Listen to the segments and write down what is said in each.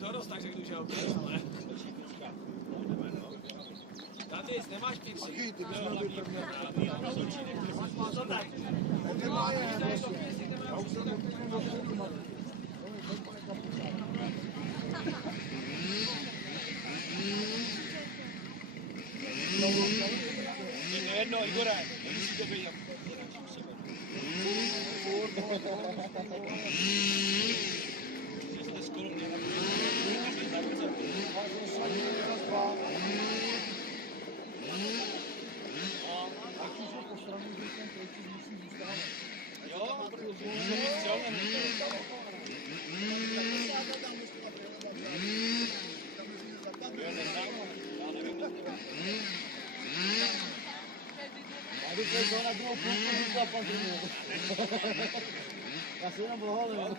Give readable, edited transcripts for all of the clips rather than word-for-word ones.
dorost, tak řeknu, že ho ale... Tady, nemáš pětři. Taky, ty bys měl být první. Nemá je, vlastně. Já už jsem jedno, Igore, musí to být já si jenom bohalil.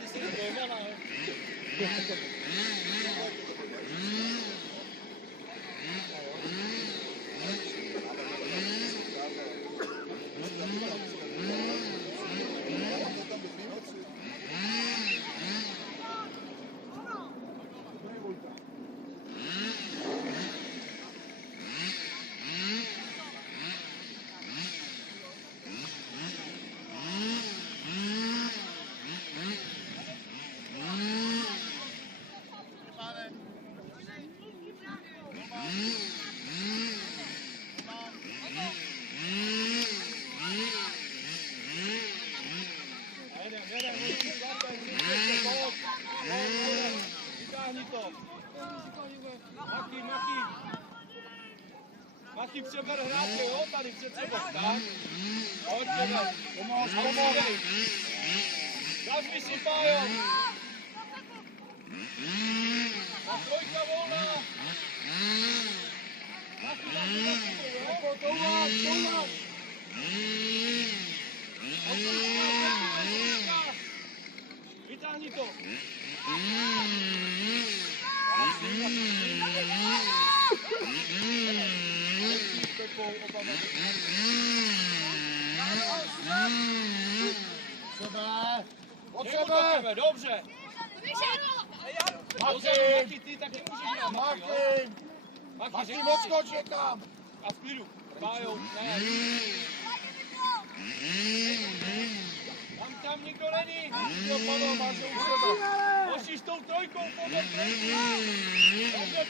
Maki přeber hráče, jo, tady před sebe stát. Pojď přeber. Pomohej. Zavři si Pájo. A trojka volná. Maki, jo, touláš. Vytáhni to. Od sebe! Dobře! Maki, ty taky můžeš dát, Maki, odskoč někam! A v klidu. Pájo, ne. Tam nikdo není. To Pavel máš u sebe. Hoši s tou trojkou, podle trojky. Dobře,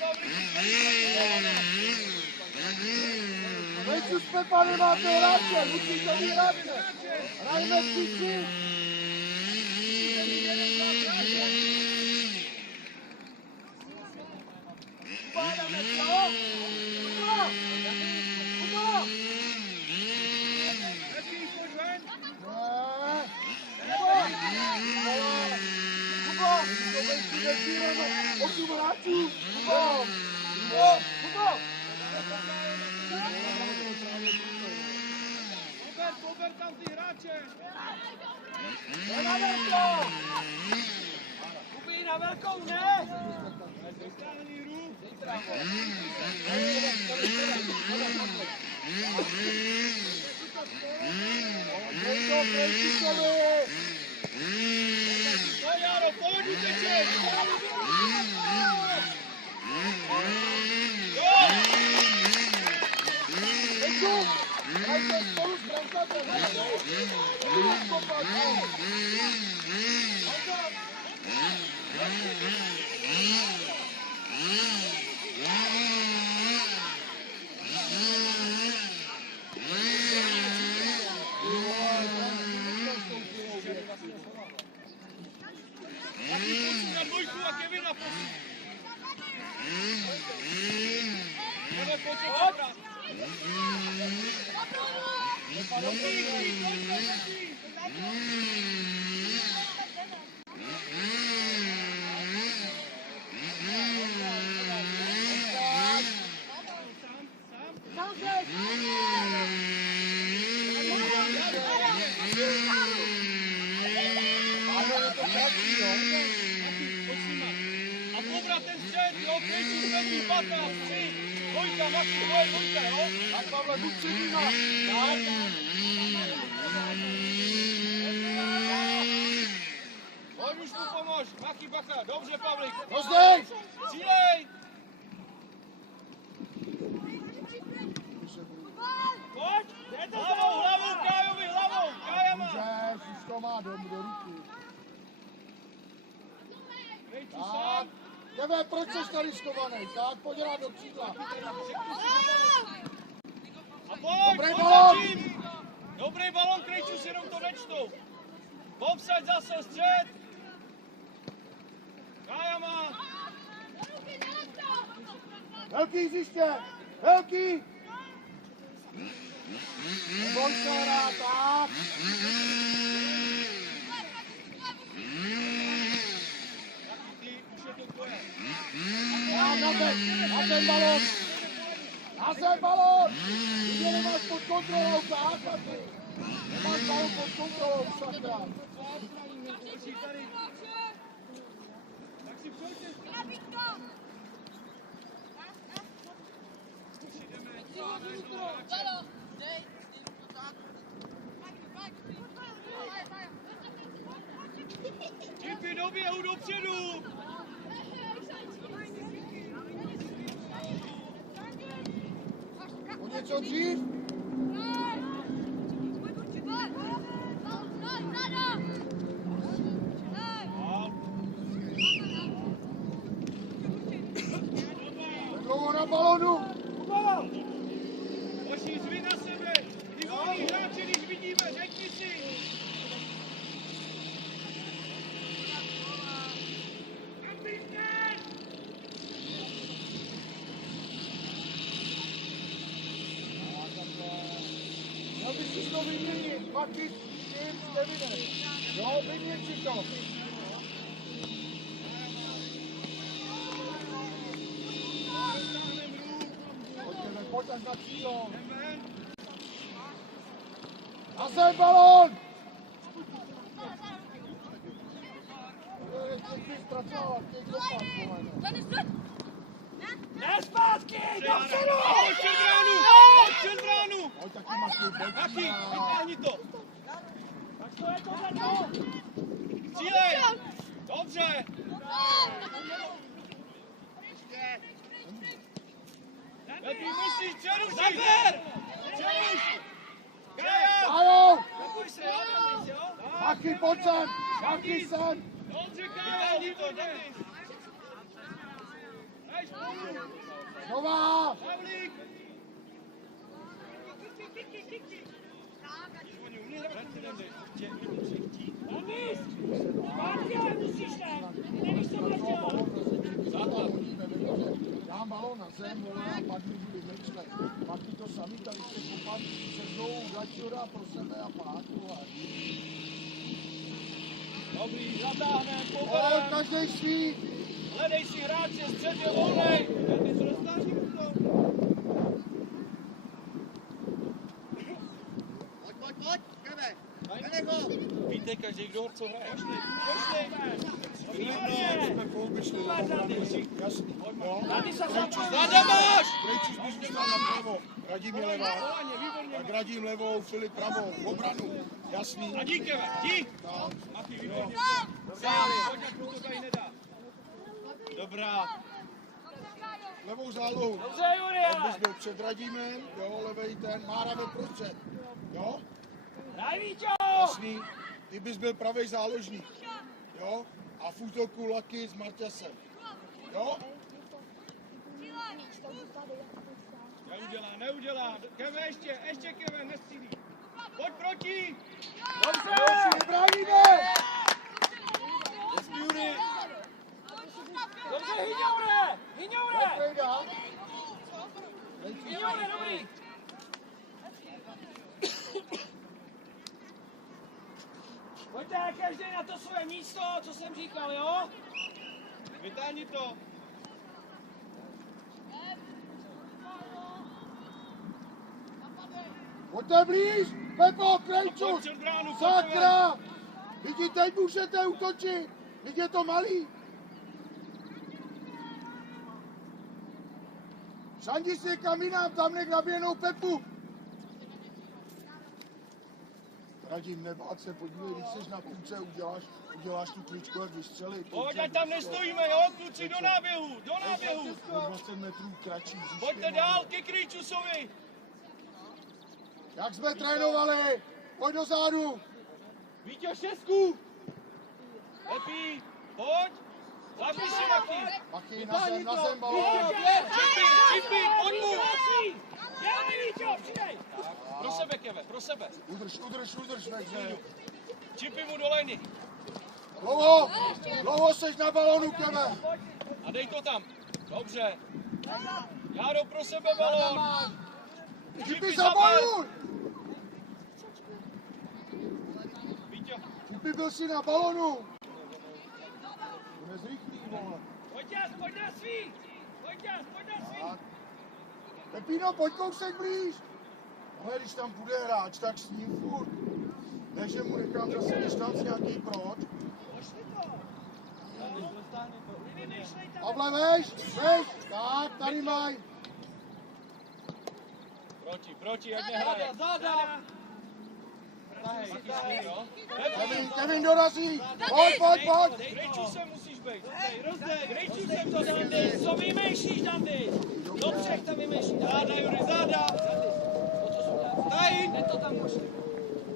Nejsi už Pepa, nemáte hráče, musíte mít hráče. Hrajme všichni. Páneme to! Pober tam ty hráče! Na velkou! Kupi na velkou, ne? Vytáhni hru! No Jaro, pojď utečeš! Hajde spolu s brankářem, hajde! Na dvojku a Kevina, prosím. Jdeme počekat, brat. A podra ten střed, jo, pěti, sedmi, 15, 3, dvojka, Maxi, dvojka, jo? Tak Pavle, buď předina! Pojď už mu pomož, Maxi, bacha, dobře, Pavlík. Rozdej! tak. Keve, proč jsi tady schovaný? Tak, pojď hrát do křídla. A pojď, Dobrý pojď balón. za tím. Dobrý balon, Krejčus, jenom to nečtou. Offside zase, střed. Kája má. Velký hřiště, velký. Neboj se hrát, tak. Ty, už je to tvoje. Na ten balón. Na ten balón. Ty mě nemáš pod kontrolou, tak, a ty. Nemáš balón pod kontrolou, sakra. Tak si pojďte. Čipy do běhu dopředu. O něco dřív. Dlouho na balonu. Hoši, zvy na sebe. Ty volní hráči, když vidíme, řekni si. No bys si to vyměnit, Maky s tím s Kevinem. Jo, vyměň si to. Pojď až na cílo. Na zem balón! Chtěj zpracovat, chtěj kopat, Ne, zpátky, dopředu! Pojď před bránu, pojď před bránu! Pojď taky Maky, pojď. Taky, vytáhni to. Tak to je tohle to. Střílej! Dobře! Ty musíš přerušit! Zaber! Přeruš! Kaja! Kájo! Neboj se, jo, neboj se, jo? Maky, pojď sem! Maky sem! Dobře, Kaja, výborně! Hraj spolu! Nová! Pavlík! Dám balón na zem, vole, a pak mi budu vymrčlet. Pak ti to sami tady se kopat se mnou, radši ho dá pro sebe a pak, vole. Dobrý, zatáhne, Pojď, poberem! každej svý! Hledej si hráče, střed je volnej! Ty se dostáš to? Pojď, Keve, vede ho! Víte každý, kdo co hraje. Pošli! Jsme pouběšli na obranu, jasný. Jo? Zada máš! Krejčíš bys zůstal napravo, Radim je levá. Tak Radim levou, Filip pravou, obranu, jasný. A díky, dík! Tak, Mati, výborně. Sám, pojď, jak to tady nedá. Dobrá. levou zálohou. Dobře, Tak Julia! bys byl před Radimem, jo, levej ten, Mára ve prostřed. Jo, Daj, Víťo! jasný. Ty bys byl pravej záložník. Jo, a v útoku Laky s Marťasem. Jo, Neudělá. Keve ještě Keve, nestřílí. Pojď proti! dobře, nebráníme. Hezký, Jury! Dobře, Hyňoure! Hyňoure! Frejda. Hyňoure, dobrý! Pojďte každý na to svoje místo, co jsem říkal, jo? Vytáhni to. Pojďte blíž, Pepo, Pojď Krejčus, před bránu, sakra. Lidi, teď můžete útočit, teď je to malý. Šandi si kam jinam, tam nech naběhnou Pepu. Radim, nebát se, podívej, když jsi na půlce, uděláš tu kličku, jak vystřelit. Pojď, ať tam nestojíme, jo? Kluci, do náběhu, do náběhu. O 20 metrů kratší říšky. Pojďte dál ke Krejčusovi. Jak jsme trénovali, pojď do zádu. Víťo, šestku. Lepí, pojď. Zazmi si, Maki. Maki, na zem, balón. Čipy, pojď mu. Pro sebe, Keve, pro sebe. Udrž, takže. Čipy mu do lejny. Dlouho seš na balónu, Keve. A dej to tam. Dobře. Járo, pro sebe balón. Čipy za balón. Čipy byl si na balónu. Bude zrychlý, vole. Pojď na svý. Pepino, pojď kousek blíž. Ale když tam bude hráč, tak s ním furt. Ne, že mu nechám zase distanc nějaký proč. Pavle, veš. Tak, tady maj. Proti, jak nehraje. Záda. Kevin dorazí. Pojď. Grejčů se musíš bejt. Grejčů se to Dandy. Co vymýšlíš, Dandy? Do třech tam vymýšlíš. Záda, Jury, záda. Daj. Ne to tam možná.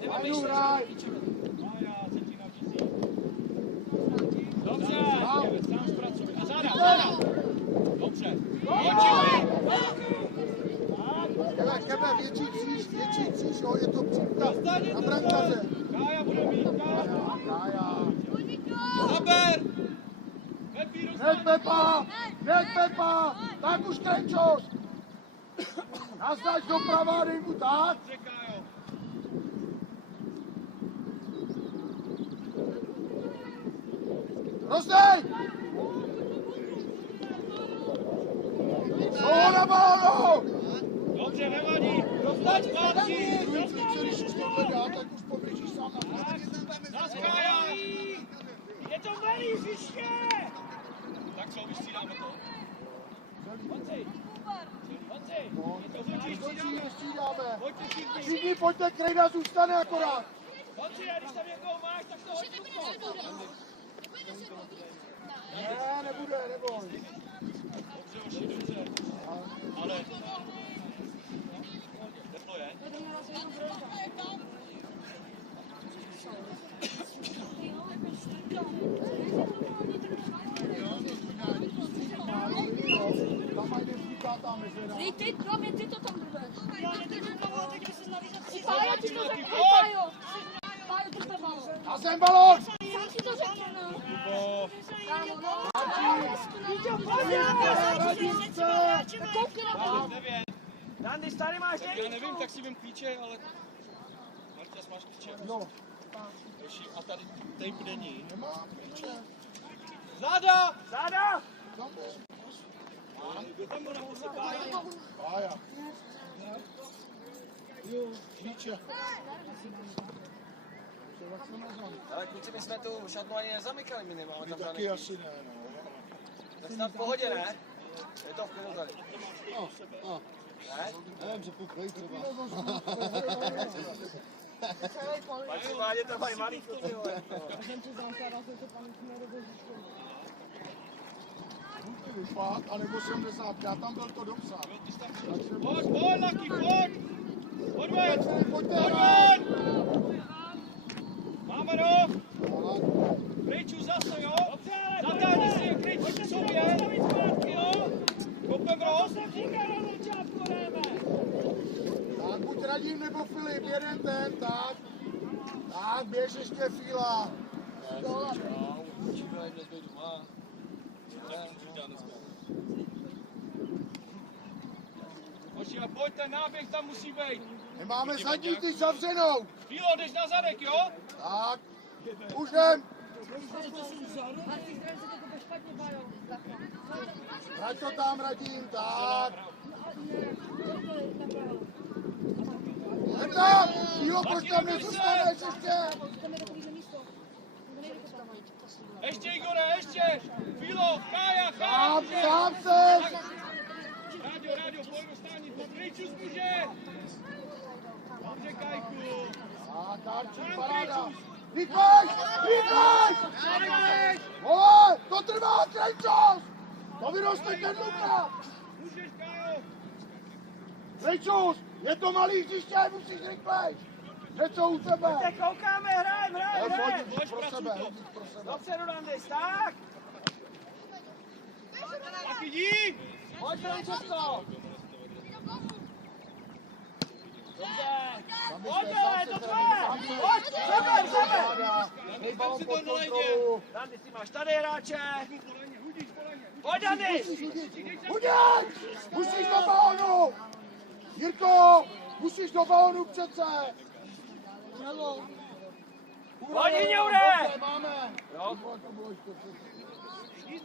Nevymýšlíš. Dobře. Sám zpracuj. A záda. Dobře. Kebe, větší kříž, jo, je to příklad na brankaře. Kája bude mít, Kája. Zaber! Hned Pepa, tak už Krejčos. Naznač doprava, dej mu tak. Rozdej! Slovo na balonu! Dobře, nevadí. Rozdač pátří. Když už to hledá, tak už poběžíš sám na Kája! Je to malý hřiště! Tak co, vystřídáme to? Honci! Vystřídáme. Všichni pojďte, Krejda zůstane akorát. Honci, a když tam někoho máš, tak to hoď rukou. Ne, nebude, neboj. Dobře, Oši, dobře. Ale... Teplo je? Tam mají nesmíká tam mezera. Ty to tam drbe. Pájo, drbe balón. A sem balón! Sám si to řekne, no. Kámo, no. Koukej na to. Dandy, starý máš dělíčku? Já nevím, tak si vím klíče, ale... Marťas, máš klíče? No. A tady tape není. Nemám klíče. Záda! Tam jde. Tam bude muset Pája. Klíče. Ale kluci, my jsme tu šatnu ani nezamykali, my nemáme tam Taky asi ne, no. Tak snad v pohodě, ne? Je to v klidu tady. No. Ne? Nevím, že pokryj třeba. Maximálně to mají malý kluci, vole. Vypad, anebo 70, já tam byl to dopsat. Pojď, Laky, pojď! Odveď! Pojďte! Máme rok! Krejčů zase, jo? Zatáhni si je Krejčů k sobě! Kopem roz! Tak buď Radim nebo Filip, jeden ten, tak. Tak, běž ještě Fila. Oši, a pojď, ten náběh tam musí být. Nemáme zadní, ty zavřenou. Filo, jdeš na zadek, jo? Tak, už jdem. Vrať to tam, Radim, tak. Jdem tam, Filo, proč tam nezůstaneš ještě? Ještě, Igore, ještě! Filo, Kája! Sám se! Rádio, pojď do stání, to Krejčů zmůže! Dobře, Kajku! A Karčík, paráda! Rychlej! Vole, to trvá, Krejčos! To vyroste ten Luka! Můžeš, Kájo! Krejčos, je to malý hřiště, musíš rychlej! Něco u tebe! Teď koukáme, hrajeme! Pojď pro sebe. Dopředu, Dandy, tak! vidí? Pojď, Francesco! Dobře! Pojď, je to tvoje! Pojď, sebe! Dej balon pod kontrolu. Dandy, ty máš tady hráče! Pojď, Dandy! Uděj! Musíš do balonu! Jirko, musíš do balonu přece! Pojď, Juniore! Dobře, máme! Jo.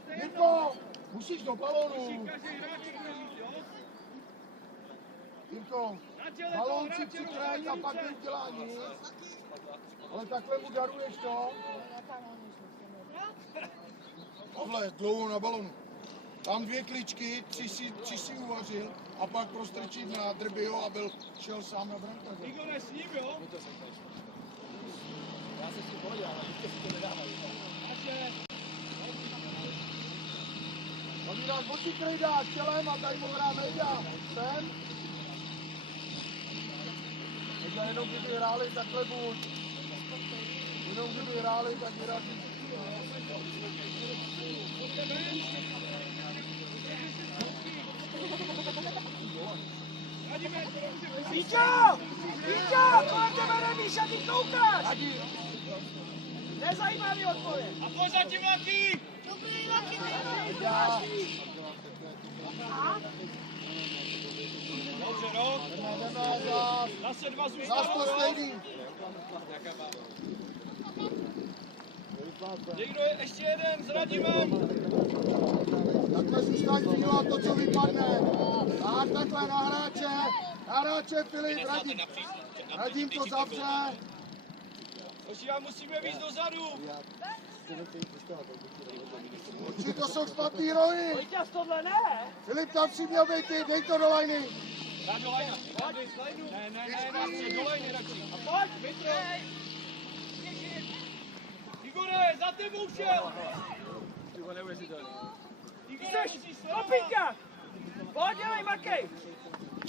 Jirko, musíš do balonu! Jirko, balón si přikrát a pak neudělá nic. Ale takhle mu daruješ to? Pavle, dlouho na balonu. Tam 2 kličky, 3 si uvařil a pak prostrčit na Drbyho a šel sám na brankaře. Igore, s ním, jo? Já se s tím pohodil, ale vždycky si to nedávají. Zavíráš oči, který dáš tělem a tady mu hrá Nejda. Sem. Nejda jenom kdyby hráli takhle buď. Jenom kdyby hráli, tak vyrazí. Víťo! Víťo! Kolem tebe nevíš, jak jim koukáš! Nezajímavý odpověď! A pojď za tím Laky! Dobrý, Laky, Dobře, no. Zase 2 Zas zůstanou, to jo? stejný. Někdo je ještě jeden s Radimem. Takhle zůstaň Filo, to co vypadne. Tak, takhle na hráče Filip, Radim to zavře. Hoši, já musíme víc dozadu. Oči, to jsou špatný rohy. Víťaz, tohle ne! Filip, tam si měl být ty, dej to do lajny. Dá do lajna. Ne, do lajny radši. A pojď! Mitro. Igore, za tebou šel. Chceš? Opíka! Pojď, dělej, makej!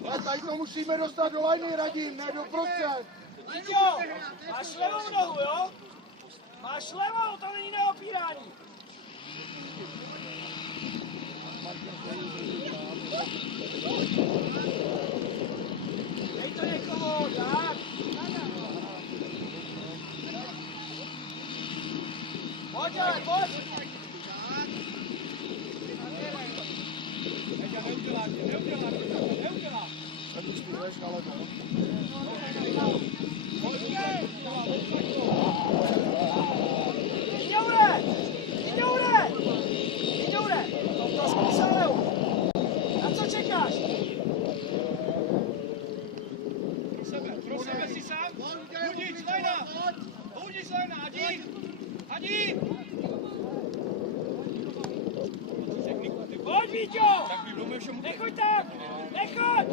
Ale tady to musíme dostat do lajny, Radim, ne do prostřed. Víťo! Máš levou nohu, jo? Máš levou, to není na opírání! Dej to někomu, tak! Pojď, ale, pojď! Neudělá. Tak už ty jdeš na levo. Jďoure! To zpísaleu! Na co čekáš? Pro sebe si sám. Hudič, lajna. Hudič, lajna. Hadí. Pojď, Víťo! Tak vyblomil všemu. Nechoď tak! Nechoď!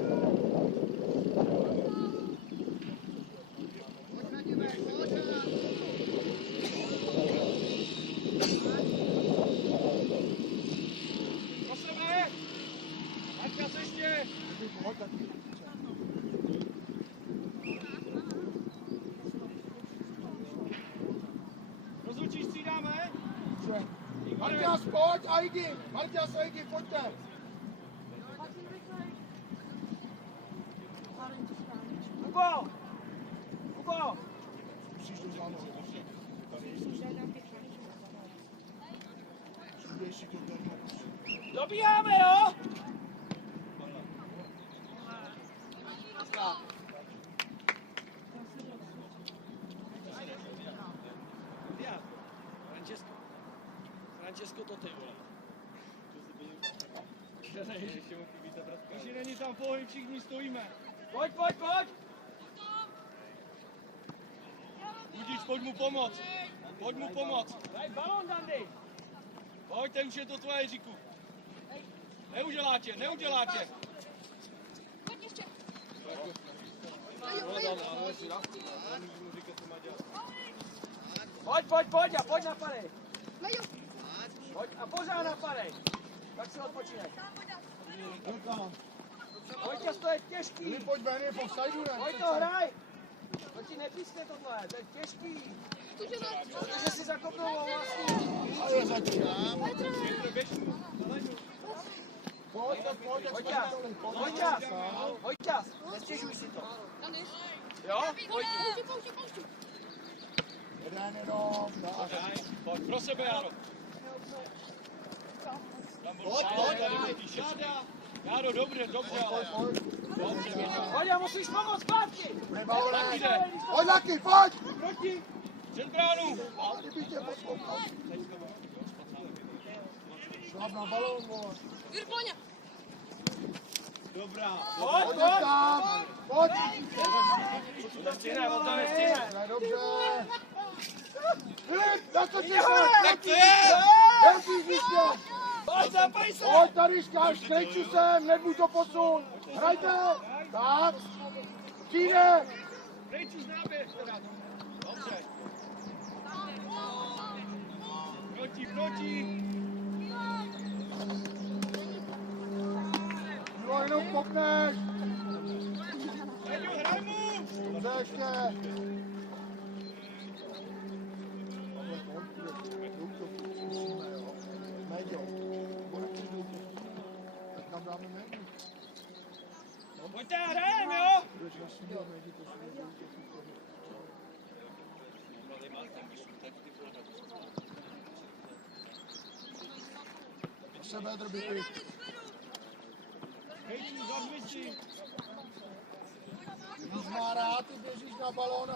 Pro sebe. Maťka, ještě. Rozlučíš, střídáme? Marťas, pojď a jdi. Marťas a jdi, pojďte. Hugo! Hugo! Musíš to zvládnout. Přijdeš si to tady. Dobíháme, jo? Francesco to ty vole. Když není tam pohyb, všichni stojíme. Pojď! Hudič, pojď mu pomoct. Daj balón, Dandy! Pojďte, už je to tvoje, Jiříku. Neudělá tě. Pojď ještě. Pojď a pojď na panej! Pojď a pořád na panej! Tak si odpočínej. Pojď, to je těžký! Filip, pojď ven, je v offsideu, ne? Pojď to, hraj! To ti nepískne tohle, to je těžký! Protože si zakopnul o vlastní. A je zatím. Mitro, běž mu. Hojťas, nestěžuj si to. Jo? Jeden jenom, tak. Pojď pro sebe, Jaro. Jaro, dobře. Pojď, musíš pomoct zpátky. Pojď, Laky, pojď! Proti. Centrálu. Kdyby tě poslouchal. Šlap na balón, vole. Dobrá. Pojď tam, pojď! Nestihne, on to nestihne. Ne, dobře. Filip, na co ti Tak to je. Držíš místě! Pojď, zapaj se. Pojď tady, škáš, krejču sem, hned mu to posun. Hrajte! Tak. Přijde! Rejčus náběh teda. Dobře. Proti. No, jenom kopneš. Peťo, hraj mu. Dobře, ještě. Médio. Tak tam dáme médio. Pojďte, hrajem, jo? Do sebe drbí. Rejčus, zazvi si. Když má rád, ty běžíš na balón.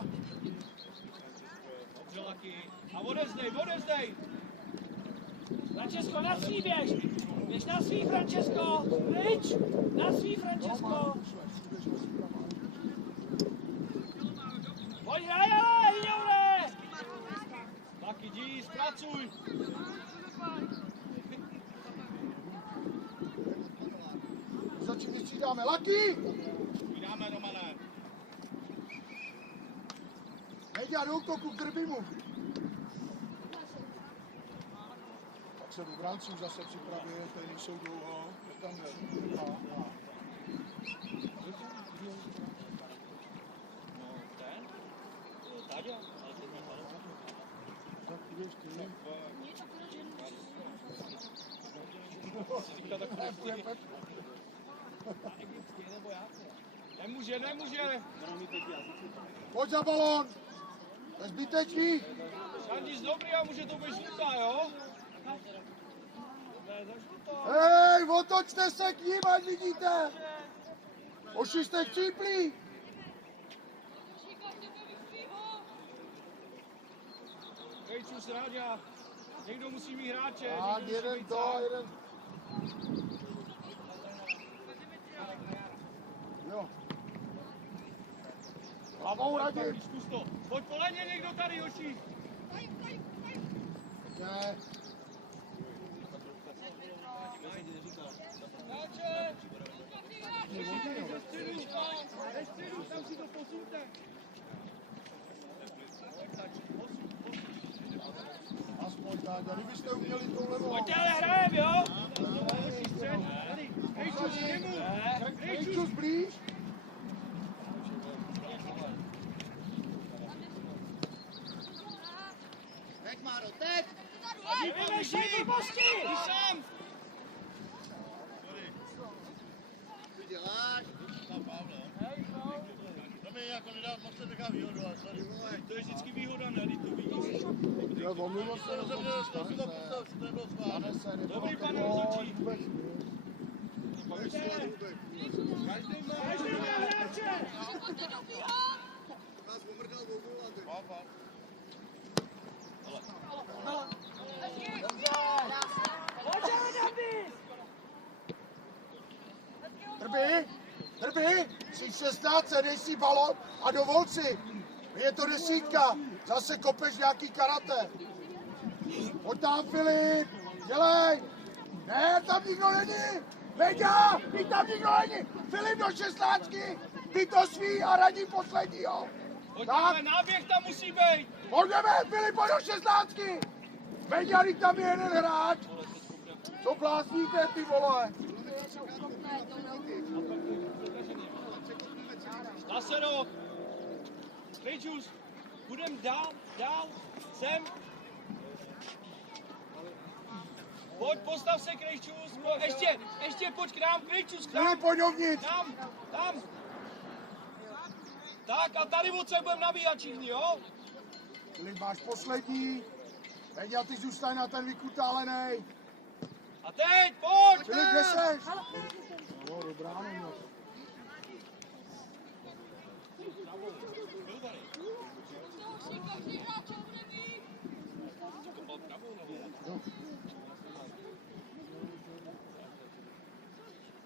Dobře, Laky. A odevzdej. Francesco, na svý běž. Běž na svý, Francesco. Pryč. Na svý, Francesco. Pojď, hraj, ale, Jňoure. Laky, jdi, zpracuj. Začím střídáme. Laky! Vydáme, Romane. Nejde do útoku k Drbimu. Tak se obránců zase připravil, tady jsou dlouho. Je tam Táďa? tak budeš ty. Nemůže. Pojď za balón. To je zbytečný. Šandíš dobrý a může to být žlutá, jo? Hej, otočte se k ním, ať vidíte. Oši jste chcíplí. Rejčus, Ráďa. Někdo musí mít hráče. Tak, jeden to, jeden. Jo. Hlavou, Radim. Zkus to. Pojď po leně někdo tady, hoši. Ne. Ze středu, tam si to posunte. Aspoň tak, a kdybyste uměli tou levou. Pojďte, ale hrajem, jo? Rejčus, jemu. Rejčus blíž. Teď, Máro, teď! Nevymýšlej blbosti! Jdi sám. Co děláš? To je vždycky výhoda, ne? Ty to víš. Jo, omluvil se, stane se. Dobrý, pane rozhodčí. Každý má hráče! Nás omrdal v obou a teď. Pojď, ale David! Drbi, jsi 16, dej si balon a dovol si. Je to 10, zase kopeš nějaký karate. Pojď tam, Filip, dělej. Ne, tam nikdo není. Veďa, ty tam nikdo není. Filip do 16, ty to svý a radí posledního. Pojďme, náběh tam musí být. Pojďme, Filipo do 16. Veďa, ty tam je jeden hráč. Co blázníte, ty vole? Nasero. Rejčus, budem dál, sem. Pojď, postav se, Krejčus. Ještě pojď k nám, Krejčus, k nám. Filip, pojď dovnitř. Tam. Tak a tady od sebe budeme nabíhat všichni, jo? Filip, máš poslední. Veděl, ty zůstaň na ten vykutálenej. A teď, pojď! Filip, kde seš? No, dobrá, no.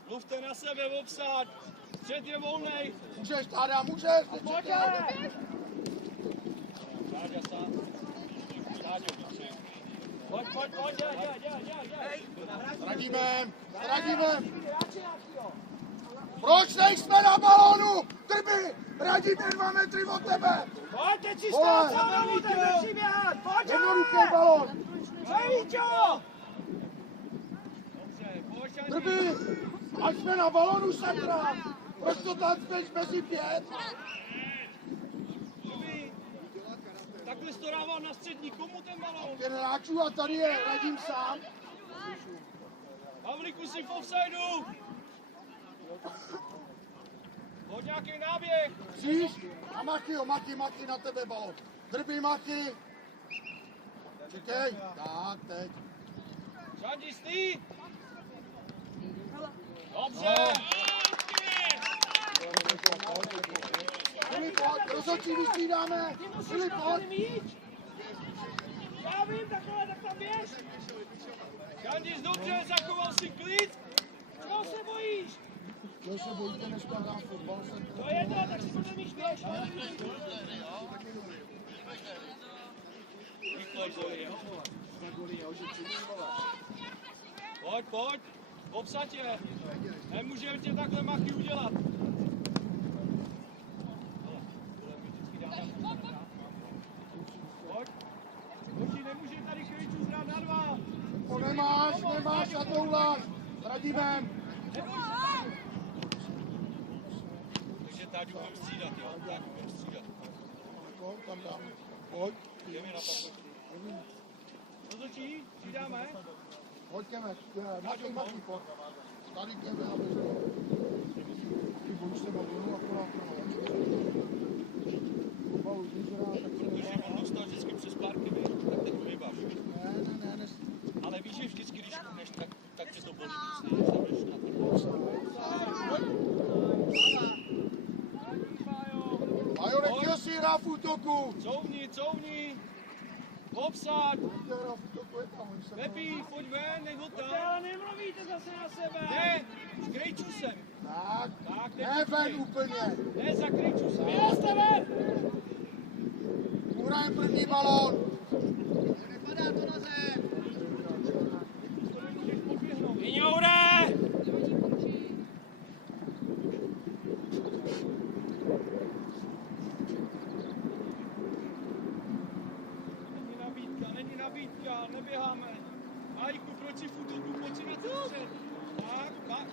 Mluvte na sebe, obsad. Střed je volnej. Můžeš, Táda, můžeš. Pojď! Pojď, dělej. Radíme. Proč nejsme na balónu? Trby, Radíme 2 metry od tebe. Pojď, teď si stát zároveň, teď nechci běhat. Pojď, Jednoduchý balón. Víťo! Trby, ať jsme na balónu, sakra. Proč to tam spíš mezi 5? Takhle jsi to dával na střední, komu ten balón? Ten hráčů a tady je Radim sám. Pavlíku, jsi v offsideu. Pojď nějaký náběh. Kříž a Maki na tebe balón. Drbi, Maki. Čekej. Tak, teď. Žandi, stý. Dobře. Filip, pojď, rozhodčí vystřídáme. Filip, pojď. Já vím, takhle, tak tam běž. Žandis, dobře, zachoval si klid. Čeho se bojíš? Čeho se bojíte, než hrát fotbal? To je jedno, tak si podle mých běž. Pojď, obsad je. Nemůžeme tě takhle Machy udělat. Pojď. Hoši, nemůže tady Krejčus hrát na 2. To nemáš na to uláž. S Radimem. Takže tady budeme střídat, jo? Tak budeme střídat. Tam dám. Pojď. Jdeme na papočku. Rozhodčí, přidáme. Pojď, Kemek. Maki, pojď. Tady Kemek, aby ty bojíš se balonu akorát Protože on dostal vždycky přes párky, tak ten vybav. Ne. Ale víš, že vždycky, když kukneš, tak tě to bolí víc, Majo, nechtěl si hrát v útoku. Couvni. Obsad. Pepi, pojď ven, nech ho tam. Ale nemluvíte zase na sebe. Ne, s Krejčusem. Tak, ne ven úplně. Ne, za Krejčusem. Vyrazte ven. Hrajem první balón. Nepadá to na zem. Vyňoure! Není nabídka, neběháme. Majku, proč si v útoku, pojď si na střed. Tak.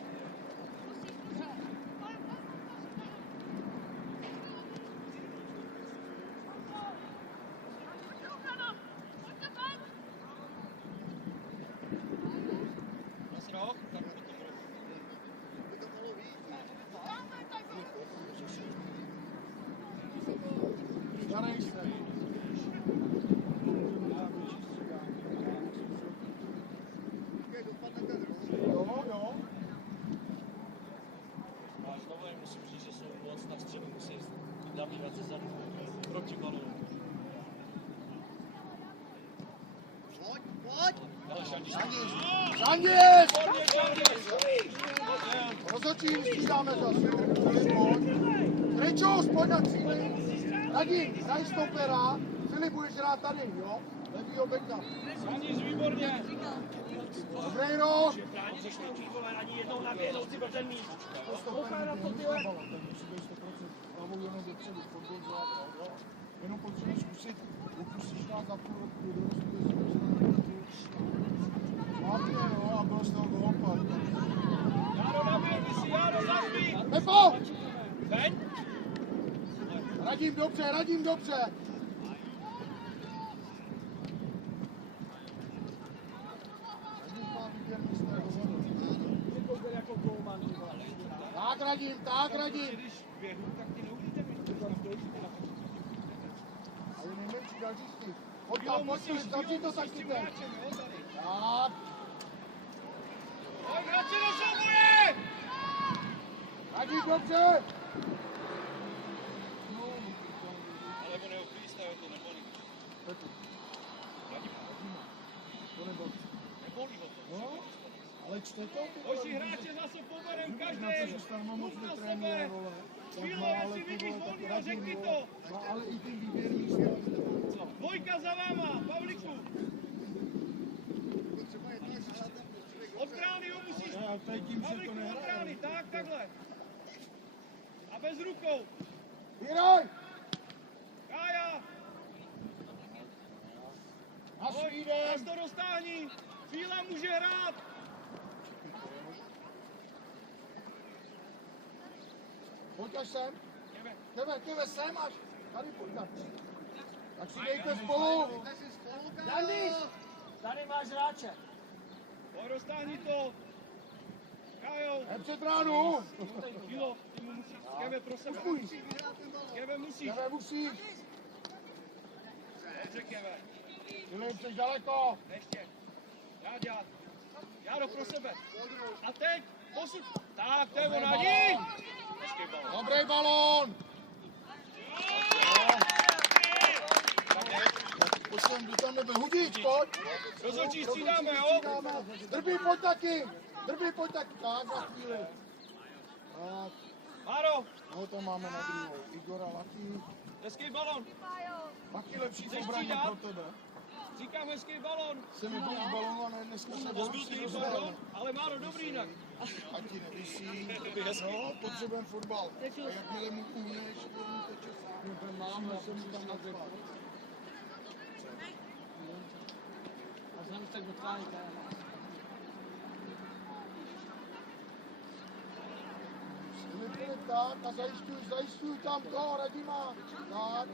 Pojď. Žandis! Rozhodčí vystřídáme zase. Krejčus, pojď na cíli. Radim, hraj stopera. Filip, budeš hrát tady, jo? Levýho beka. Žandis, výborně. Dobrý rok. Bráníš tam vývole, ani jednou naběhnout si pro ten míč. Jenom potřebuješ zkusit, opustíš nás za půl roku, Hlavně, no, a byl z toho golopad. Járo, naběhni si, Járo, zahví. Pepo! Veň. Radím dobře. Radim. Když běhu, tak ty neuvidíte, když tam stojíš. A je nejmenší další styk. Pojď tam, pojď, zavři to taky ten. Tak. Pojď, hráči do souboje! Radim, dobře. Ale on jeho freestyle to nebolí. To nebolí. Nebolí ho to. No, ale čte to? Hoši hráče zase poberem Na co, každý. že tam moc Mluv na netrénuje, sebe. vole. Švílo, jestli vidíš volného, řekni to. No, ale i ty výběrný stav. Dvojka za váma, Pavlíku. Od brány ho musíš. Ne, ale to je tím, že to Pavlíku, od nehraje. brány, tak, takhle. A bez rukou. Víraj! Kája, A pojď, Švídem! až to roztáhni. Chvíle může hrát. Pojď až sem. Jdeme sem až. Tady pojď tak. Tak si dejte spolu. Dandis, tady máš hráče. Pojď, roztáhni to. Kájo, Ne před bránu. Chvílo, ty mu musíš. Keve pro sebe. Puskuj. Keve musíš. Jdeme musíš. Dobře, Keve. Filip, jsi daleko. Ještě. Jáďa. Jádo pro sebe. A teď posuň. Tak, to je ona, jdi! Hezký balón. Dobrý balón. Pojď sem, kdo tam nebyl. Hudík, pojď. Rozhodčí střídáme, jo? Drbí, pojď taky. Drbí, pojď taky. Tak, za chvíli. Tak, Máro, no to máme na druhou. Igora Laky. hezký balón. Laky lepší Chceš obraně střídat? pro tebe. Říkám hezký balón. Se mi bojí balón a ne, dneska se Zbytý, pardon, ale Máro, dobrý jinak. Ať ti nevysí. No, potřebujeme fotbal. A jakmile mu uhneš, mu teče sám. Máme se mu tam nadřepat. A jsem tak dotkání, Filip, tak a zajišťuj tam to, Radima. Tak.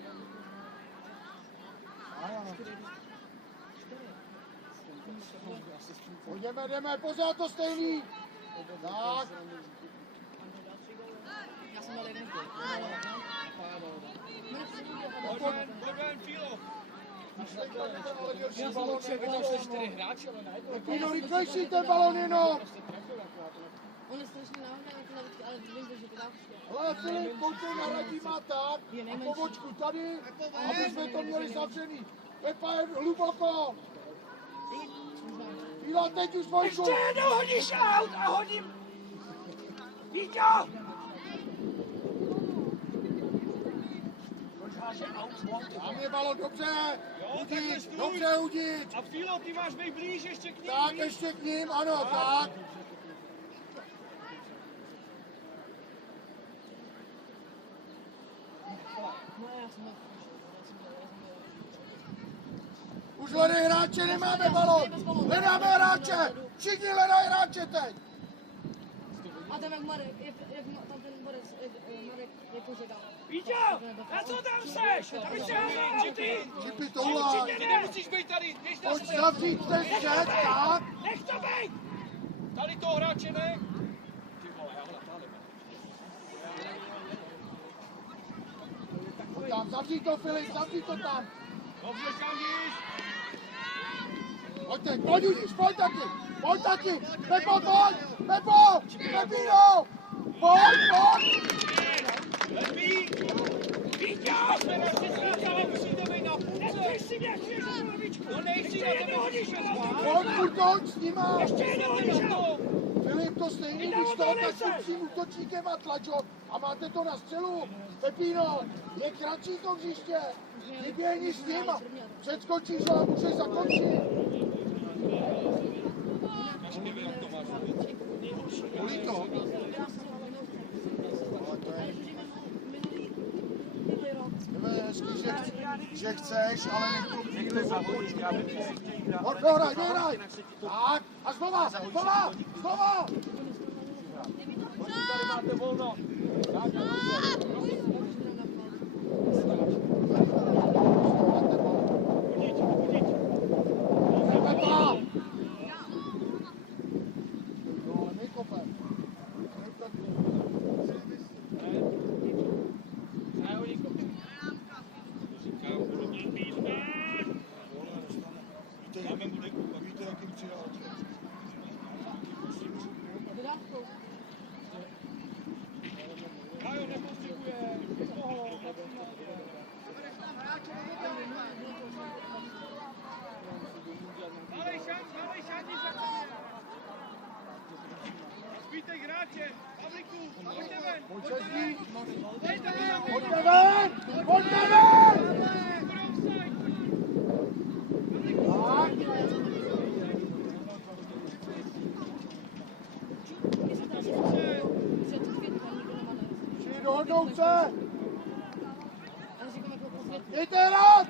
Jdeme, pořád to stejný. Tak. Pojď ven, Fílo. Pino, rychlejší ten balon jenom. On je strašně náhodný, ale vím, že to dá všechno. Ale Filip, pojďte na Radima tak. A pobočku tady, aby jsme to měli zavřený. Pepa je hluboko. Fíla, teď už dvojku. Ještě jednou hodíš aut a hodím. Víťo! Tam je balon, dobře. Jo, takhle Udíč, stůj. dobře Udíč. A Fílo, ty máš být blíž ještě k ním. Tak, ještě k ním, ano, tak. No já jsem Už hledej hráče, nemáme balon. Hledáme hráče. Všichni hledají hráče teď. A tam jak Marek, jak tam ten Borec, Marek je pořekal. Víťo! Na co tam seš? Aby se házal ty! Čipy tohle. Ty nemusíš být tady, běž na Pojď sebe. zavřít ten střed, tak. Nech to být! Tady toho hráče ne. Pojď tam, zavřít to Filip, zavřít to tam. Dobře, Kandis. Pojď teď, pojď Udíš, pojď taky. Pepo, pojď, Pepo, Pepino. Pojď. Lepí. Víťo! Jsme na 16, ale musí to být na půlce. Nechceš si mě chvíli na hlavičku! No nejsi Ještě na jednou tebe hodíš aut! Pojď, furt s nima. Ještě jednou hodíš aut! Filip, to stejný, když to otačí tím útočníkem a tlačo a máte to na střelu. Pepino, je kratší to hřiště. Vyběhni s ním a předskočíš ho a můžeš zakončit. Bolí to? Je hezký, že chceš, ale nech to chvíli zahodit. Pojď, vyhraj. Tak, a znova. Tady máte volno. Pepa! No, ale nejkope. Krátkou. Kajo nepostřebuje, toho, malej šanci za tebe. Zbytek hráče, Pavlíku, pojďte ven. Počasí. Dejte ho na Pojďte ven! Pojďte ven! Šli dohodnout se! Dejte hrát!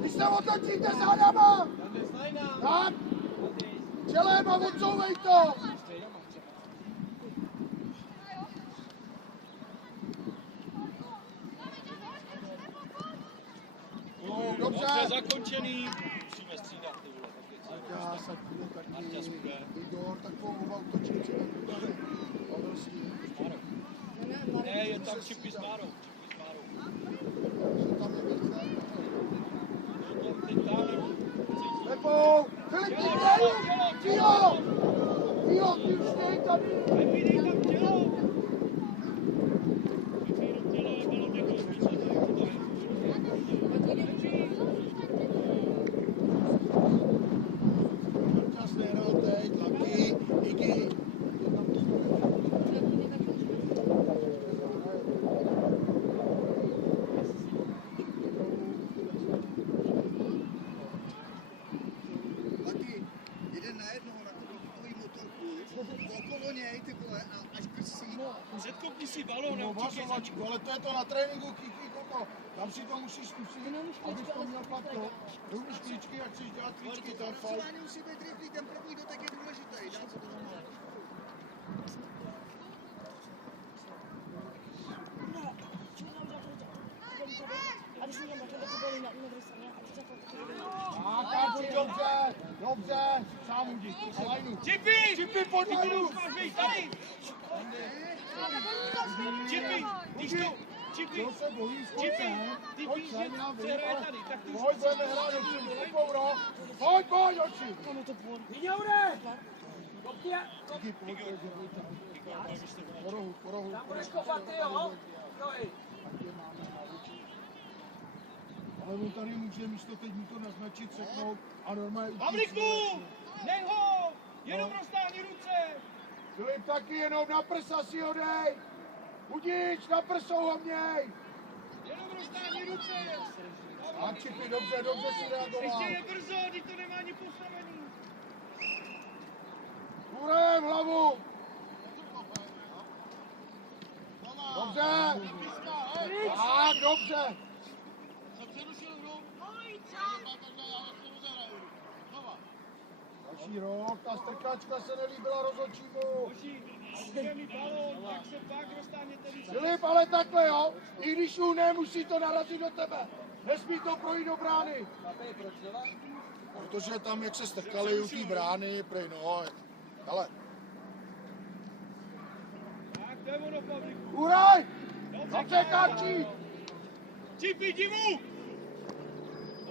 Když se otočíte zádama! Tak! Čelem a odsouvej to! Dobře! Dobře zakončený. Musíme střídat, ty vole. Já se bude taky Igor, takovou oba útočníci nebude. Obrovský. Ne, je tam Čipy s Márou. Že tam je víc, ne? Teď táhne. Pepo! Filip, ty dělej! Fílo! Fílo, ty už nej tady! Nepídej tam tělo. Čas nehrál teď, Laky, Iggy. Taky jeden na jednoho na takový motorku, okolo něj, ty vole, a až prsí. Předkopni si balón, No neutíkej za vasovačku, ale to je to na tréninku, kýký koko. Tam si to musíš zkusit, abys to měl platno. Neumíš klíčky, jak chceš dělat klíčky, to je fajn. Ani musí být rychlý, ten první dotek je důležitý. Dát se to normálně. A když mě to byli na druhé a teď se Káči, dobře, dobře, sám udí, a lajnu. Čipy! Čipy pod lajnu. Máš být tady! Čipy! Když to... Čipy! To se bojí, skoj Čipy! sem. Ty Pojď víš, že sem, já se vím, hraje ale tady, tak ty už... pojď, budeme hrát do čím, Pouro. Pojď, oči. Díky, pojď, po rohu. Tam budeš kopat ty, jo? Taky máme naučit. Ale on tady může místo teď mu to naznačit, seknout a normálně... Pavlíku! Nech ho! Jenom roztáhni ruce! Filip taky jenom na prsa si hodej! Udíč, na prsou ho měj! Jenom roztáhni ruce! A Čipy, dobře, dobře si reagoval. Ještě je brzo, teď to nemá ani postavený. Hurem, hlavu! Dobře! Tak, dobře! Další rok, ta strkačka se nelíbila rozhodčímu. Boží, a mi balón, tak se pak roztáhněte víc. Filip, ale takhle jo, i když uhne, musí to narazit do tebe. Nesmí to projít do brány. Protože tam, jak se strkali u té brány, prej no, hele. Tak, to je ono, Pavlíku. Huraj! Dobře, Káči! Čipy, jdi mu!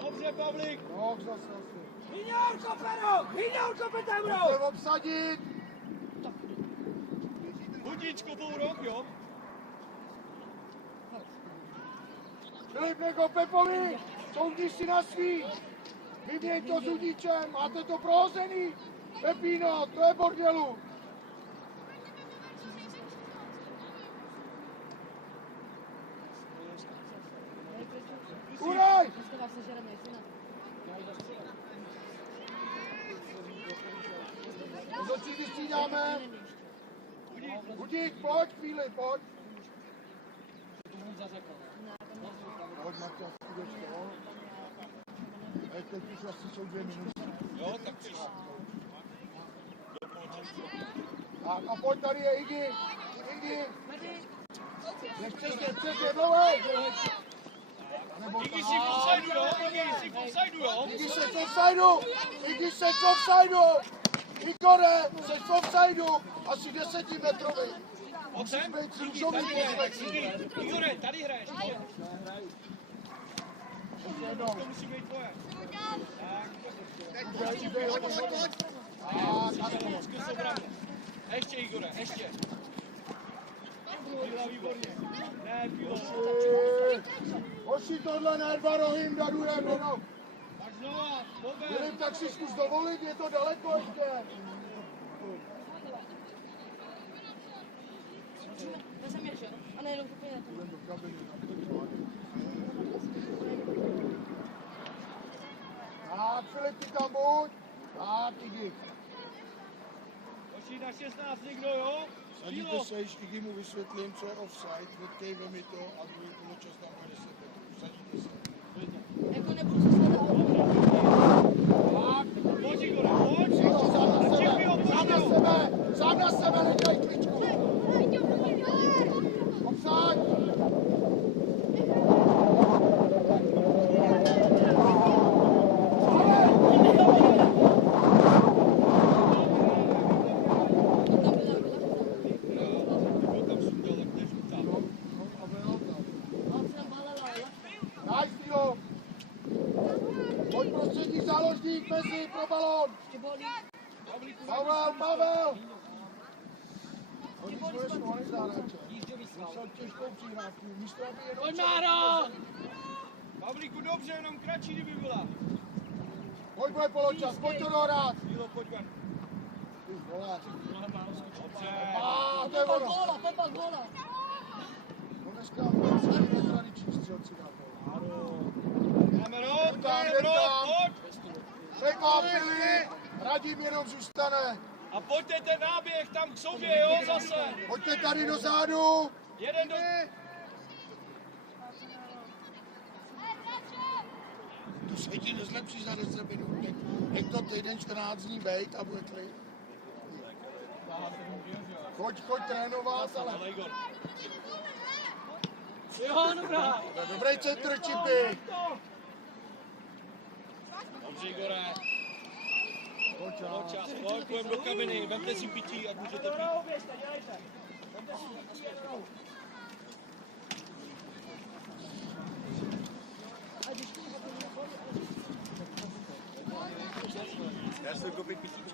Dobře, Pavlík. No, zase asi. Hyňourko, Fero! Hyňourko, Petemro! Musím obsadit! Budíčko, Bourok, jo? Filip, nech Pepovi! Soudíš si na svý! Vyměň to s Udíčem, máte to prohozený! Pepino, to je bordelu! Huraj! Dneska vás sežereme, syna. Rozhodčí vystřídáme! Udík, pojď, chvíli, pojď! Pojď, Matěj, jdeš to. Teď už asi jsou 2 minuty. Jo, tak příště. Tak a pojď, tady je Iggy. Iggy. Přesně, dlouhej. Iggy si v offsideu, jo? Iggy si v offsideu, jo? Iggy seš v offsideu. Iggy seš v offsideu. Igore, seš v offsideu. Asi 10 metrový. Musíš být růžový poslední. Igore, tady hraješ. Ještě jednou. To musí být tvoje. Tak, Pojď, pojď. Tak, zkusil branu. Ještě, Igore, ještě. Píla, výborně. Ne, Pílo. Hoši, tohle ne, dva rohy darujeme, no. Tak znova, Bobe. Filip, tak si zkus dovolit, je to daleko ještě. Vezem je, že jo? A nejenom úplně na to. Jdem do kabiny. Tak, Filip, ty tam buď. Tak, Igi. Hoši, na 16 někdo, jo? Sadíte Pílo. se, Igi mu vysvětlím, co je offside, vytkejme mi to a druhý poločas tam 50 metrů. Sadíte se. Jako nebudu se sledovat. Tak, Pojď, Igore, pojď. Pílo, sám na Čekaj, sebe, pojď, sám na jo. sebe, sám na sebe, nedělej kličku. Offside. Nice, Pílo. Pojď prostřední záložník mezi pro balón. Pavel. Hodíš budeš moje zárače. Musel těžkou přihrávku. Místo, aby jenom... Pojď, Máro! Pavlíku, dobře, jenom kratší, kdyby byla. Pojď, bude poločas, pojď to dohrát. Pílo, pojď ven. Ty vole. Dobře. To je ono. Pepa góla. No dneska máme netradiční střelci na to. Jdeme rok, pojď. Překvap Filip. Radim jenom zůstane. A pojďte ten náběh tam k sobě, jo, zase. Pojďte tady dozadu. Jeden do... Tu se ti nezlepší za 10 minut. Nech to týden 14 dní bejt a bude klid. Choď trénovat, ale... Ale Igor. Jo, dobrá. Dobrý centr, Čipy. Dobře, Igore. Čas, pojď, půjdem do kabiny, vemte si pití, ať můžete pít. Oběžte, dělejte. Vemte si pití jednou. Já si koupit pitíčky.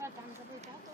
Ale tam zabil táto.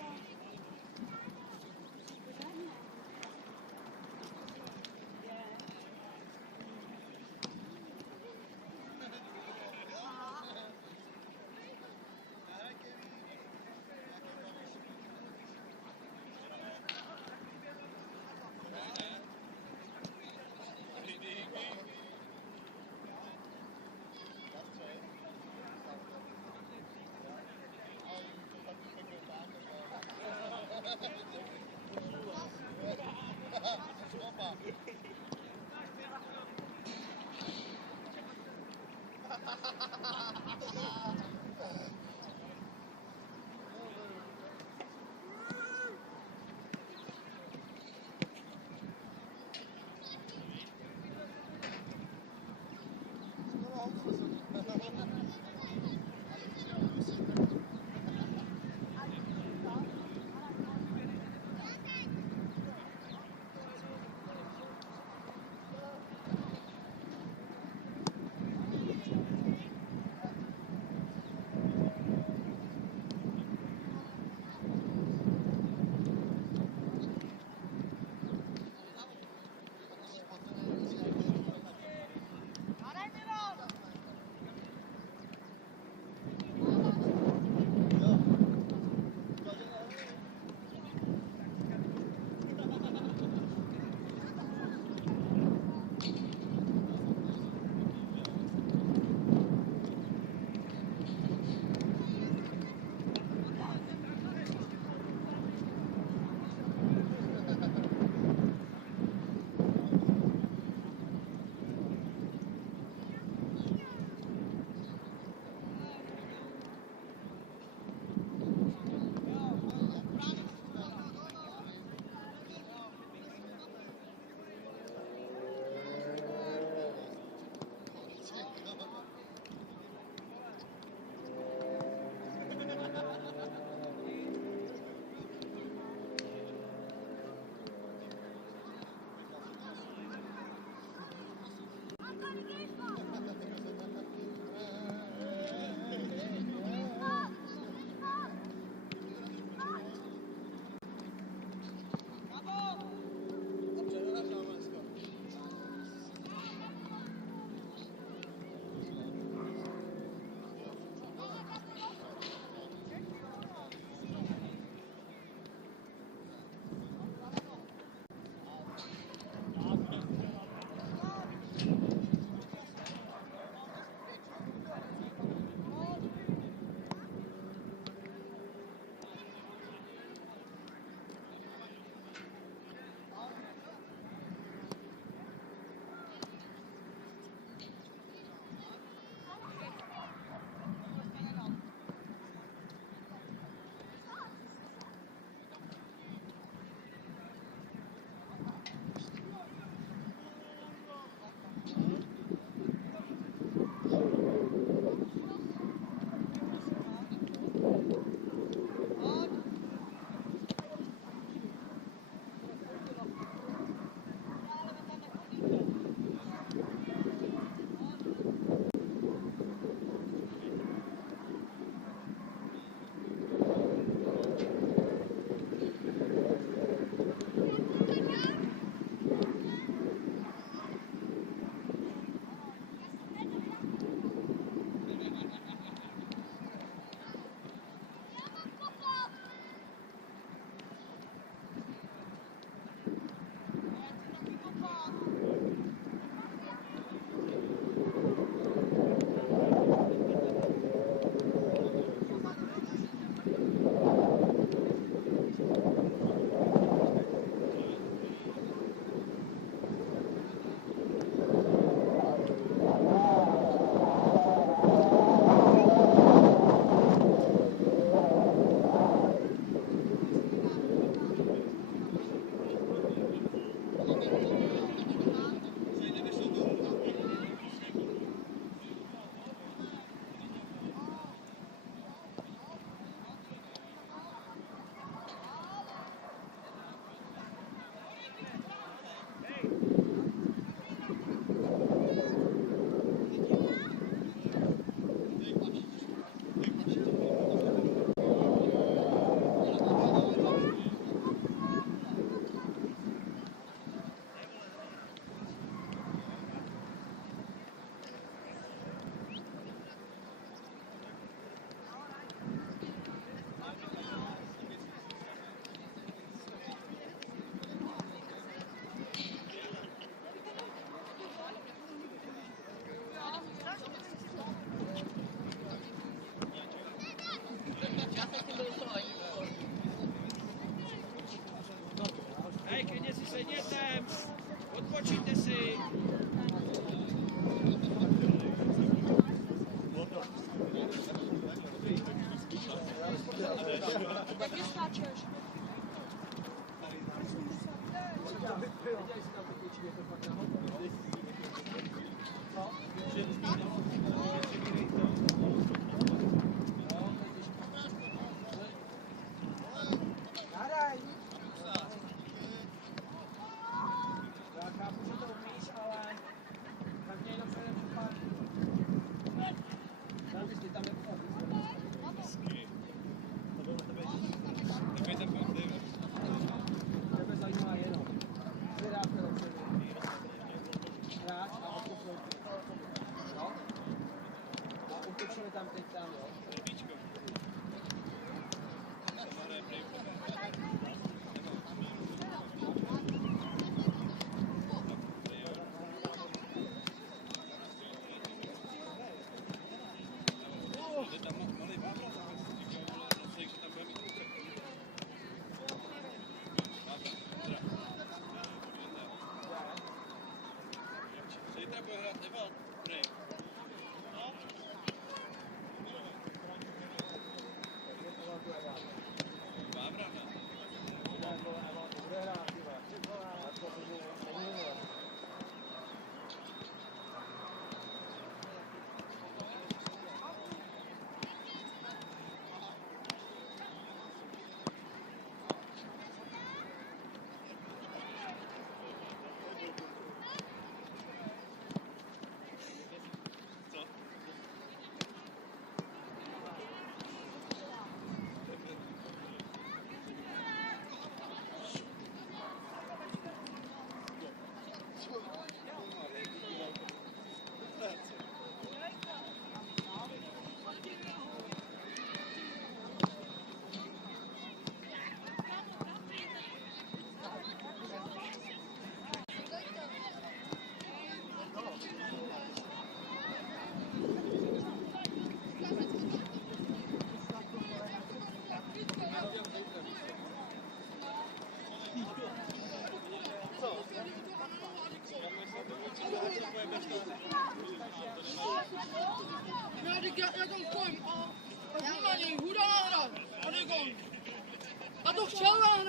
Útočili tam teď tam, jo. Ja, die komt. Ja, maar die hoe dan aan? Oh, die komt. Dat toch zo aan?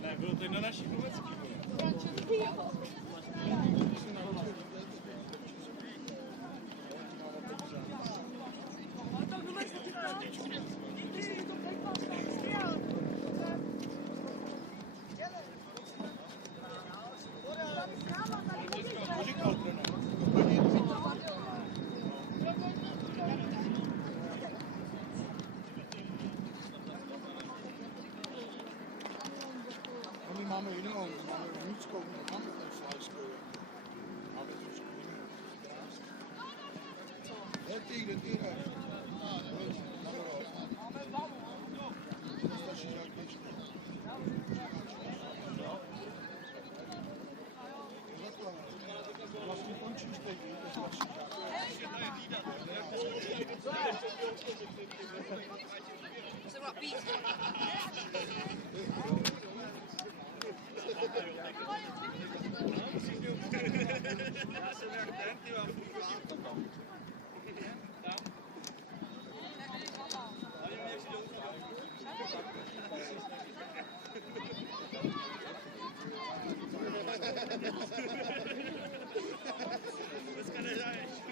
Ne, bylo to na naší kovecký. My máme jinou, máme vnitřkou, máme ten sláškou. Máme trošku jinou. Kde ty hraješ? Stačí žák pěčku. Vlastně končíš teď, to stačí Já jsem jak ten, ty vám chodím.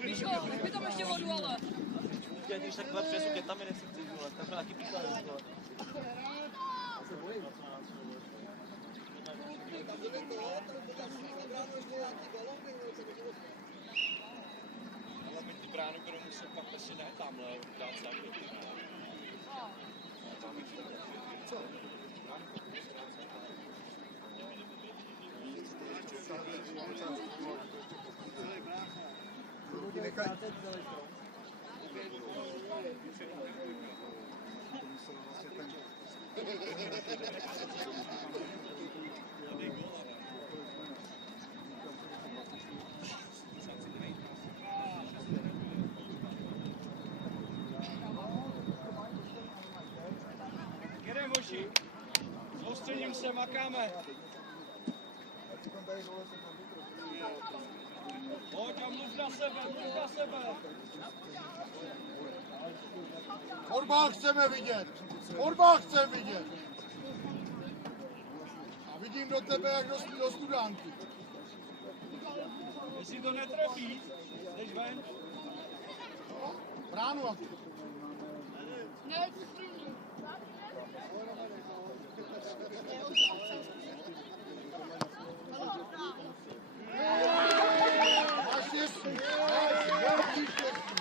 Víš, my tam ještě vodu, ale. Když takhle přesně, tam je nechci cítit, tak jsme taky píkali. Já se bojím. Ale my ty bránu, kterou musím pak asi ne tamhle, dát sám do těch. Co? Jedem, hoši. Soustředím se, makáme. Pojď a mluv na sebe, mluv na sebe. Fotbal chceme vidět! Fotbal chceme vidět! A vidím do tebe, jak do studánky. Jestli to netrefí, jdeš ven. bránu na to. Ne, to první. Máš štěstí, máš velký štěstí.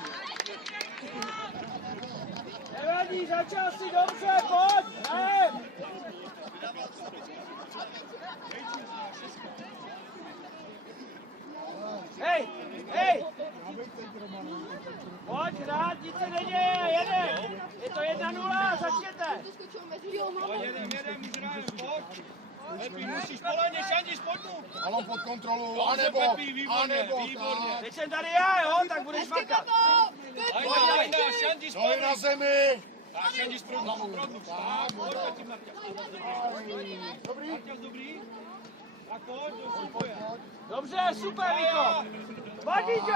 Nevadí, začal si dobře, pojď, hrajem! Hej, hej! Pojď hrát, nic se neděje, jedem! Je to 1-0, začněte! Jedem, už hrajeme, pojď. Pepi, musíš poleně, Šandis, pojď mu. Balon pod kontrolu, Dobře, anebo, Pepi, výborně, výborně. Teď jsem tady já, jo, tak budeš makat. Lajna, Šandis, nohy na pojď. zemi. Tak, Šandis, prodluž. Tak, pojď, Pepi, Marťas. Dobrý. Marťas, dobrý. Tak pojď, to si pojď. Dobře, super, Víko! Pojď, Víťo!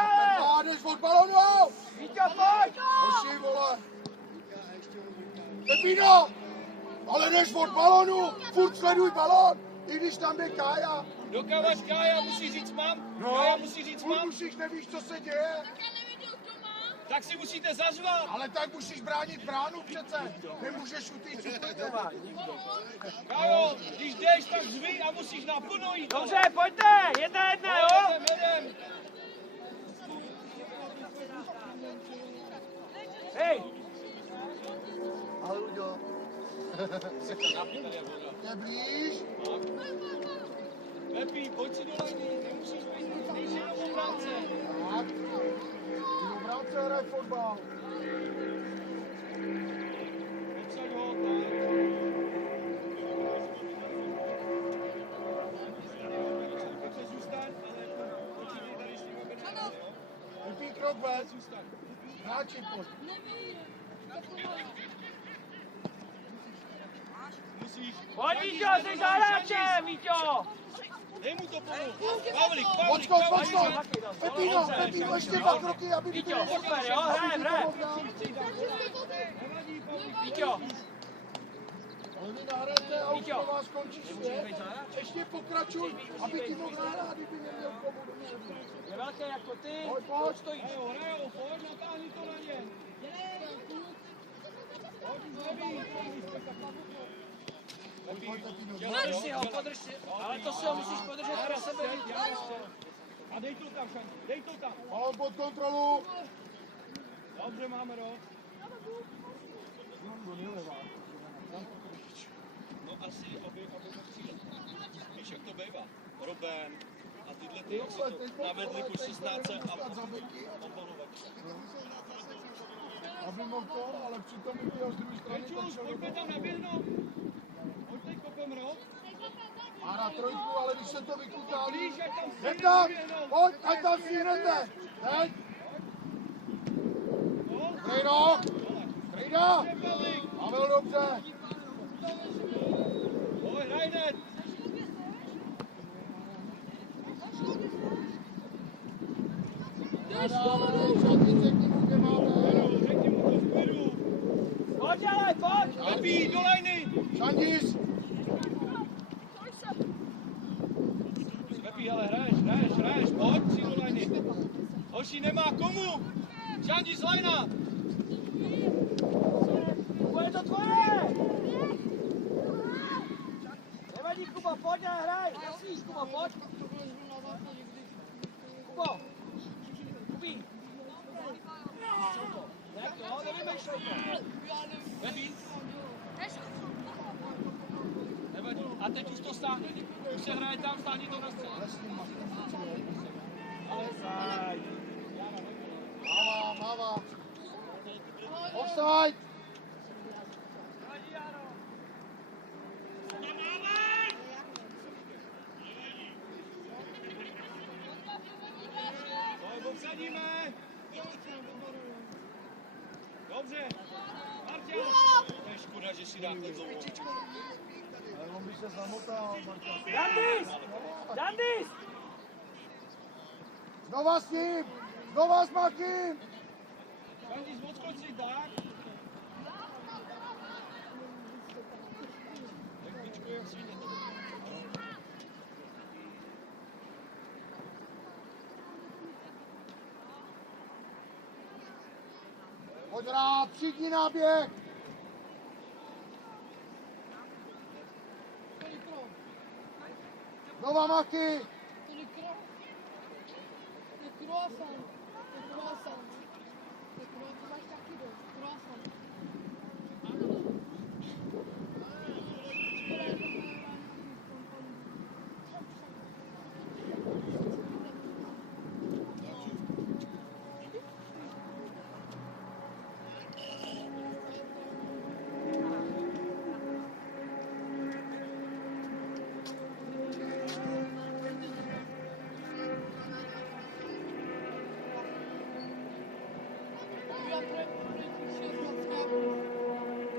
A jdeš od balonu. Víťo, pojď! Hoši, vole. Pepino, ale jdeš od balonu, furt sleduj balon, i když tam je Kája. Dokavač Kája musí říct mám. Kája musí říct furt mám. musíš, nevíš, co se děje. Tak si musíte zařvat. Ale tak musíš bránit bránu přece. Nemůžeš utíct úplně. Kájo, když jdeš, tak řvi a musíš naplno jít. Dobře, pojďte! 1-1, jo? Jedem. Hej! Ale Luďo. Je blíž. Pepi, pojď si do lajny, nemusíš být, nejsi jenom obránce. Tak. Ty obránce hraje fotbal. Odsaď ho, tak. Dobře, zůstaň, ale počítej tady s tím, aby nehrál, jo? Vypí krok ven. Zůstaň. Hráči, pojď. Musíš. Pojď, Víťo, jsi za hráčem, Víťo! Dej mu to pomalu. Pavlík, Počkej, Pavlík. Pepino, Pepino, ještě 2 kroky, aby ty Víťo, super, jo, hrajem. Víťo, Ale vy nahrajete a už Víťo. pro vás končí svět. Ještě pokračuj, aby ti mohl nahrát, kdyby neměl komu dobře. je velký jako ty, Pojď, proč pojď. stojíš? Hrajou, pojď, natáhni to na ně. Pojď, už neví. Podrž si ho, podrž si, ale to si ho musíš podržet pro sebe, Víťo. A dej to tam, Šandi, dej to tam. Balon pod kontrolu. Dobře, máme rok. No asi, aby to přijde. Víš, jak to bývá. Robben a tyhle ty, jak se to navedli po 16 a odbalovat. Aby mohl to, ale přitom by byl z druhé strany. Pečus, pojďme tam naběhnout. Pojď teď kopem rok. A na trojku, ale když se to vykutá, Blíž, jak tam jdem tam, pojď, ať tam stříhnete. Teď. Strejno, Strejda. Pavel dobře. Pojď, hraj hned. Řekni mu to v klidu. Pojď, ale, pojď! Pepi, do lajny. Šandis. Pepi, ale hraješ, pojď si do lajny. Hoši, nemá komu. Šandi z lajna. Bude to tvoje! Nevadí, Kubo, pojď a hraj! Nesmíš, Kubo, pojď! Kubo! Kubí! Jak to? Nevymýšlej to! Pepi. Nevadí. A teď už to stáhne. Už se hraje tam, stáhni to na scénu. Ale záj. Mává. Offside. Obsadíme. Dobře. Marťa. To je škoda, že si dá ten zónu. Ale on by se zamotal, Marta. Dandis! Dandis! Znova s ním! Znova s Makým! Šandis, odskoč si tak. Tak pičku, jak si jde. Pojď hrát, přijdi náběh. Kolik krom? Znova Machy. Kolik krom? To je croissant. To je croissant. To je croissant. To máš taky dost. Croissant.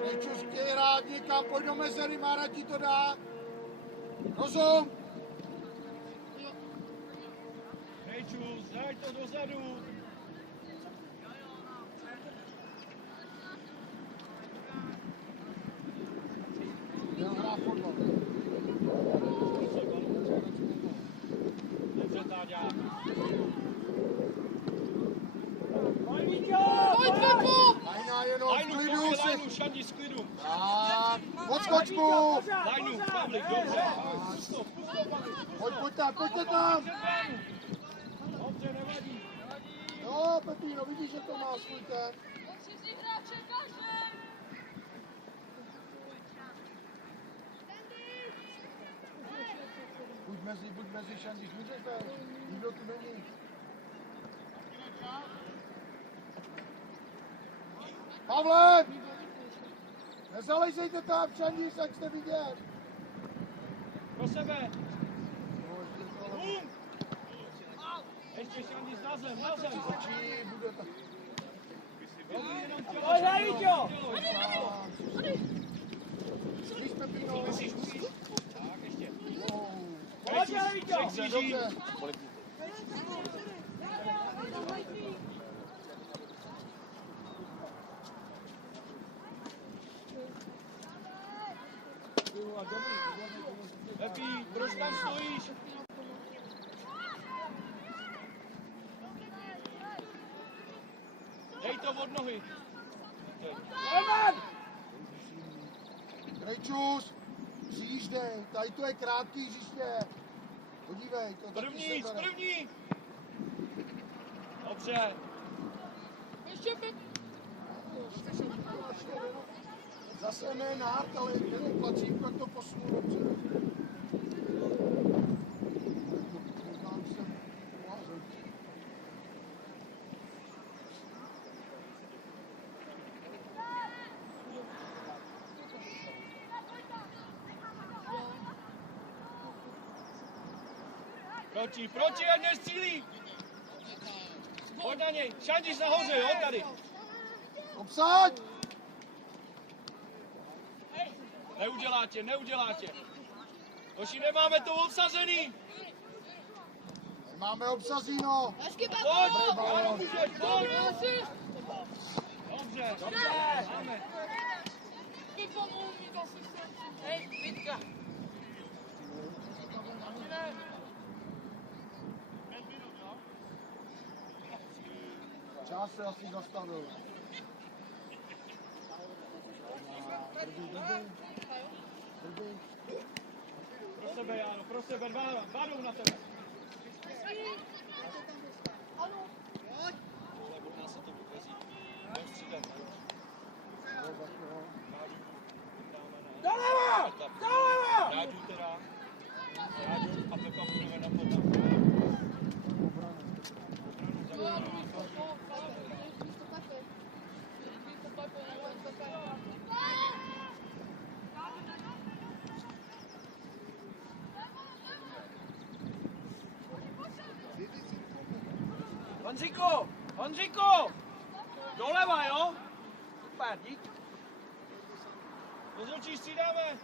Krejčus chtěj hrát někam, pojď do mezery, Mára ti to dá. Rozum? Krejčus, daj to dozadu. Jdem hrát fotbal. Dobře, Táďa. Pojď, Veku! Lajna jenom v Lajnu, klidu koupí si. lajnu, Šandi, z klidu. Tak, odskoč mu. Lajnu, Pavlik, dobře. Pojďte tam. Dobře, nevadí. Jo, Pepíno, vidíš, že to má svůj ten. Buď mezi, Šandis, můžete. Nikdo tu není. Pavle! Nezalejzejte tam, Šandis, jak jste vidět. Pro sebe. No, ještě to ale... Ještě Šandi na zem, na zem. Začí, bude tak. Dobrý, jenom tělo. Pojď, Hajďo! Víš, Pepíno. Tak, ještě. Pojď, Hajďo! Dobře, dobře. Pepí, proč tam stojíš? Dej to od nohy. Krejčus, přijíždej, tady to je krátký hřiště. Podívej, to taky První, se bere. první. Dobře. Ještě Pep. Zase ne nárt, ale jenom tlačím, jak to posunu dobře. Koukám se, Proti, ať nestřílí. Pojď na něj, Šandis nahoře, jo, tady. obsaď! Neudělá tě. Hoši, nemáme to obsazený. Máme obsazíno. Hezky, Pepo! Pojď, balón. já můžeš, pojď. Dobře. Dobře, máme. Ty pomohl mi to asistenci. Hej, Vítka. Čas se asi zastavil. Dobrý. Pro sebe, Jáno, pro sebe, dva na tebe. Ano. Tohle od nás se to vyvezí. Budeme střídat. Doleva! Doleva! Ráďu teda. Ráďu a Pepa budeme na potom. Jo, já jdu místo Pepe. Místo Pepe. Místo Pepe, nebo místo Pepe. Honzíku! Doleva, jo? Super, dík. Rozhodčí, střídáme.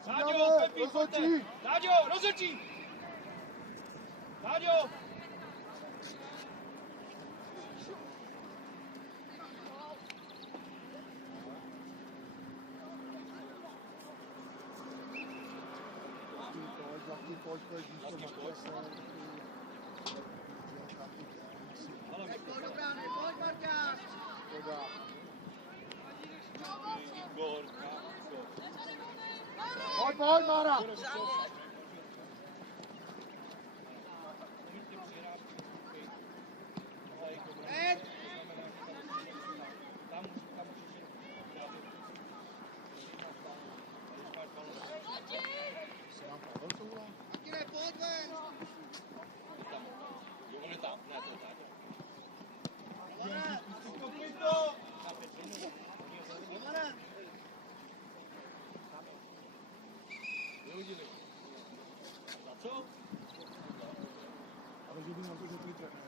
Střídáme, Ráďo, Pepi, rozhodčí. pojďte. Ráďo, rozhodčí. Ráďo. Pojď. Pojď do brány, pojď Marťáš! Pojď, pojď, Mára. Martine, pojď ven! On je tam, ne, to je tak. Vyhodili. Za co? Ale že by na to řekli trenér.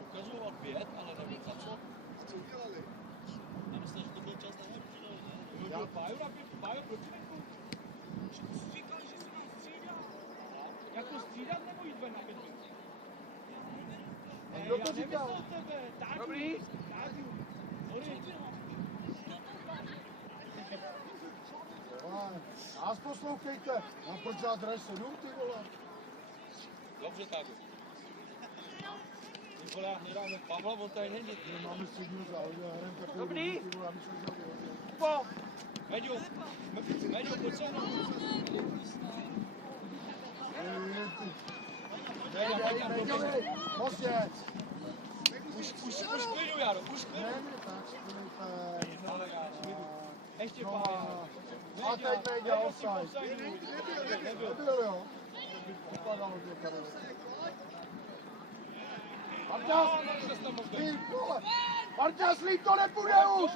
Ukazoval 5, ale nevím za co. Co udělali? Já myslím, že to byl čas na nepřidal, ne? Vyhodil Páju na pět, Páju proti venku. Říkali, že se nás střídá. Jako střídat nebo jít ven na 5 minut? A kdo to říkal? Dobrý. Sorry. Nás poslouchejte. A proč já hraj 7, ty vole? Dobře, tak. Ty vole, já hledám Pavla, on tady není. My máme středního zálohu a hrajeme takovou Dobrý. dobu, ty vole, já bych se vzal vyhodil. Po. Meďo, pojď se mnou. Nedělej, pozdě. Už klidu, Jaro, už klidu. Ne, tak skvělejte. Ještě No, Pája. a teď nejde offside. Nebyl. Nebyl, jo? Vypadalo tě, Karel. Marťas, ty vole. Marťas, líp to nepůjde už.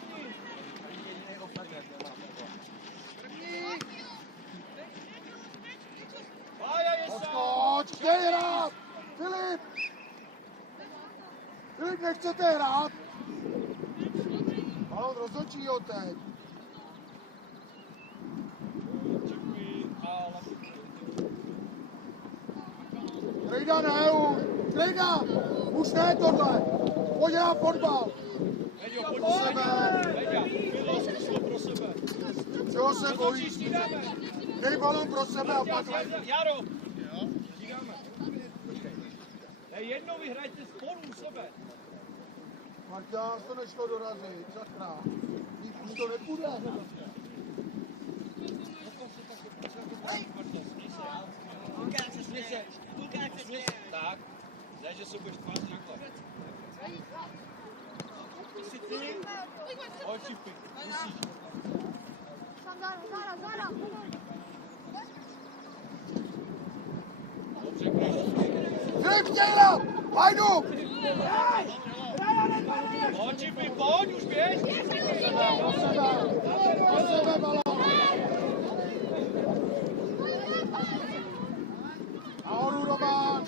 Pája je sám. Odskoč, chtěj hrát. Filip. Filip, nechcete hrát? Balon rozhodčího teď. Krejda ne už. Krejda. Už ne tohle. Pojď hrát fotbal. Meďo, pojď Pro sebe. Meďa, Milo, zkusilo pro sebe. Čeho se bojíš? Dej balon pro sebe a pak Jaro. Díváme. Jednou vyhrajte spolu u sebe. Marťas, to nešlo dorazit. Sakra. Líp už to nepůjde. Tak, ne, že se budeš tvářit takhle. Pojď si pít, musíš. Dobře, Filip, chtěj hrát. Hajdu. Pojď, Čipi, pojď, už běž. Pro sebe balon. Nahoru, Roman.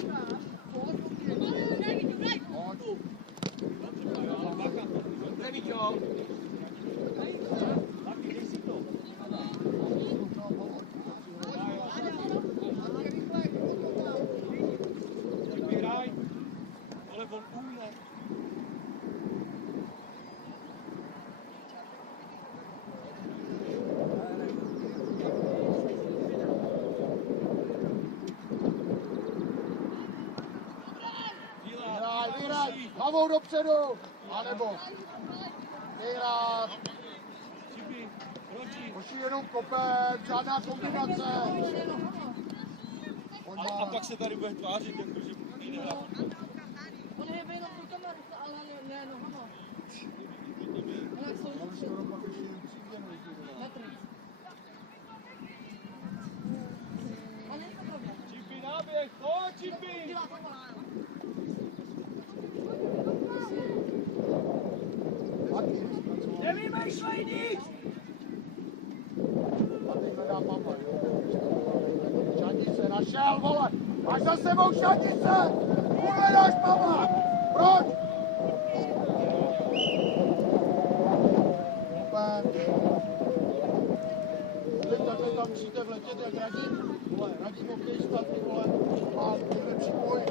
Vyhraj. Ale on umne. Vyhraj. Hlavou dopředu. A nebo. Vyhrát. Čipi, proti. Hoši jenom kopec, žádná kombinace. a pak se tady bude tvářit, jako že jde hrát. On je jenom tu kameru, ale ne nohama. Ale jsou metry. Ale je to pravda. Čipi, náběh, pojď, Čipi. Dělá to má. Nevymýšlej nic. A teď hledá mama, jo. Šatice našel, vole. Máš za sebou šatice. Uhledáš mama. Proč? Vy takhle tam musíte vletět jak Radim. Vole, Radim hokejista, ty vole. Má nejlepší boj.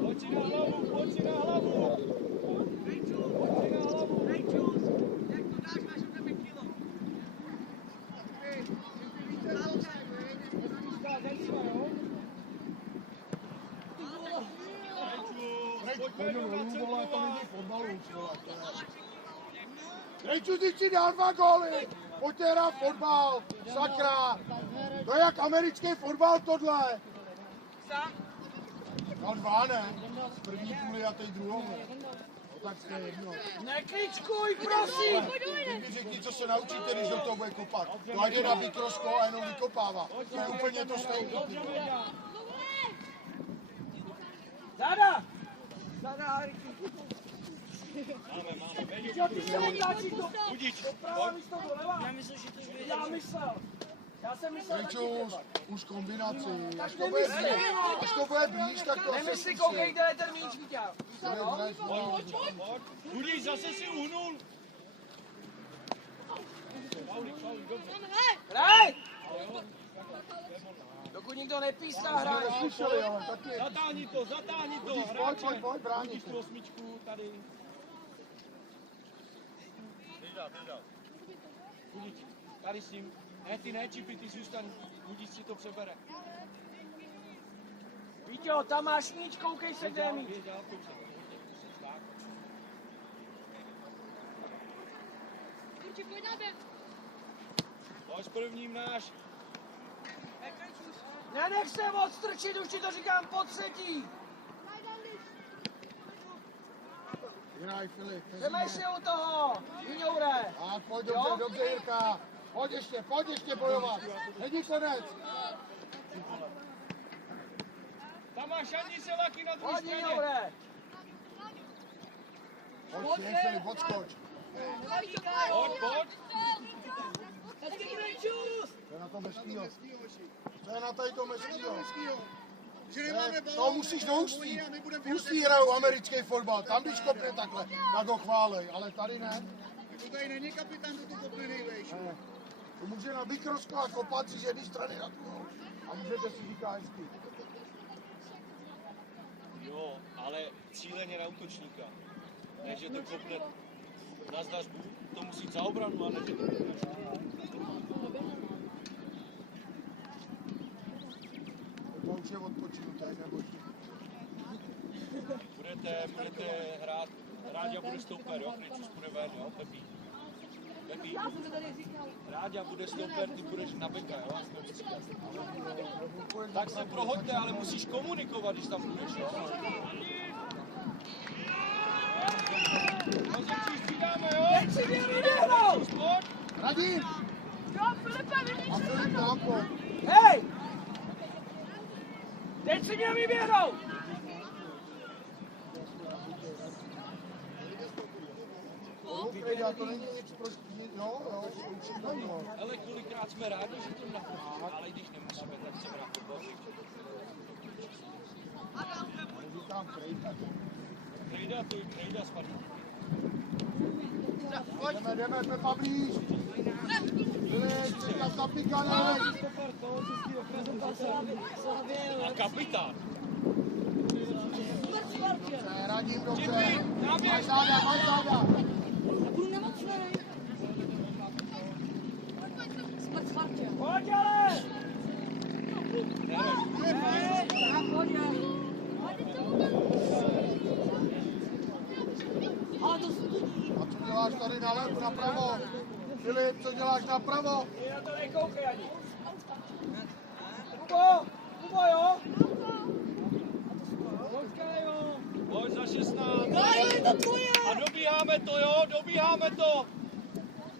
Pojď si na hlavu, pojď si na hlavu. Pojď si na hlavu. Rejču, ty si dal 2 góly. pojďte hrát fotbal, sakra. To je jak americký fotbal tohle. No 2 ne, první půli a teď druhou ne. No tak to je jedno. Nekličkuj, prosím! Teď mi řekni, co se naučíte, když do toho bude kopat. To jde na mikroskop a jenom vykopává. To je úplně to stejné. Záda! Záda, Máme. jo, ty se otáčíš do Budič, práva místo doleva. Já myslel, že to je. Já myslel. Já jsem myslel taky Rejčus, třeba. už kombinaci. Tak nemyslí. Až to bude blíž, tak to Nemyslí, koukej, kde je ten míč, Víťa. pojď. Budič, zase si uhnul. Hraj! Dokud nikdo nepíská, hraj. Neslyšeli, ale taky. Zatáhni to, Pojď, hráče. pojď, bránit. Budič tu 8 tady. Budič, tady s ním. Ne, ty ne, Čipy, ty zůstaň. Budič si to přebere. Víťo, tam máš míč, koukej se, kde je míč. Pojď s prvním náš. Nenech se odstrčit, už ti to říkám po třetí. Hraj, Filip. Přemýšlej u toho, Juniore. A pojď dobře, Jirka. Pojď ještě bojovat. Není konec. Tam máš Šanice Laky na druhé Pojď, straně. Juniore. Pojď, Filip, odskoč. Pojď. To je na to Meskýho. To je na tady to Meskýho. Že nemáme balón, To musíš do Ústí. a my budeme V Ústí hrajou americký fotbal. Tam když kopne takhle, tak ho chválej. Ale tady ne. To tady není kapitán, to tu kopne nejvejš. Ne. To může na mikroskop a kopat si z jedné strany na druhou. A můžete si říkat hezky. Jo, ale cíleně na útočníka. Ne, že to kopne na zdařbu, to musí jít za obranu, a ne, že to kopne. To už je odpočinuté, nebojte. Budete hrát, Ráďa bude stouper, jo, Kryčus bude ven, jo, Pepí. Ráďa bude stouper, ty budeš na beka, jo, a jsme střídat. Tak se prohoďte, ale musíš komunikovat, když tam budeš, jo. Rozhodčí střídáme, jo. Teď si mě vyhrál. Sport. Radim! A Filip nám pojď. Hej! Teď si mě vyběhnou! Já to není nic proti, jo, určitě no. Ale kolikrát jsme rádi, že to nachodí, ale když nemusíme, tak jsem rád to Říkám Krejka. Krejda spadl. Jdeme, Pepa blíž. Filip, čekat na pikanek. A kapitán. Radím dobře. Čipi, Máš záda. Pojď ale! A co děláš tady napravo? Filip, co děláš napravo? Ty na to nekoukej ani. Kubo, jo? Počkej, jo. Pojď za 16. A dobíháme to.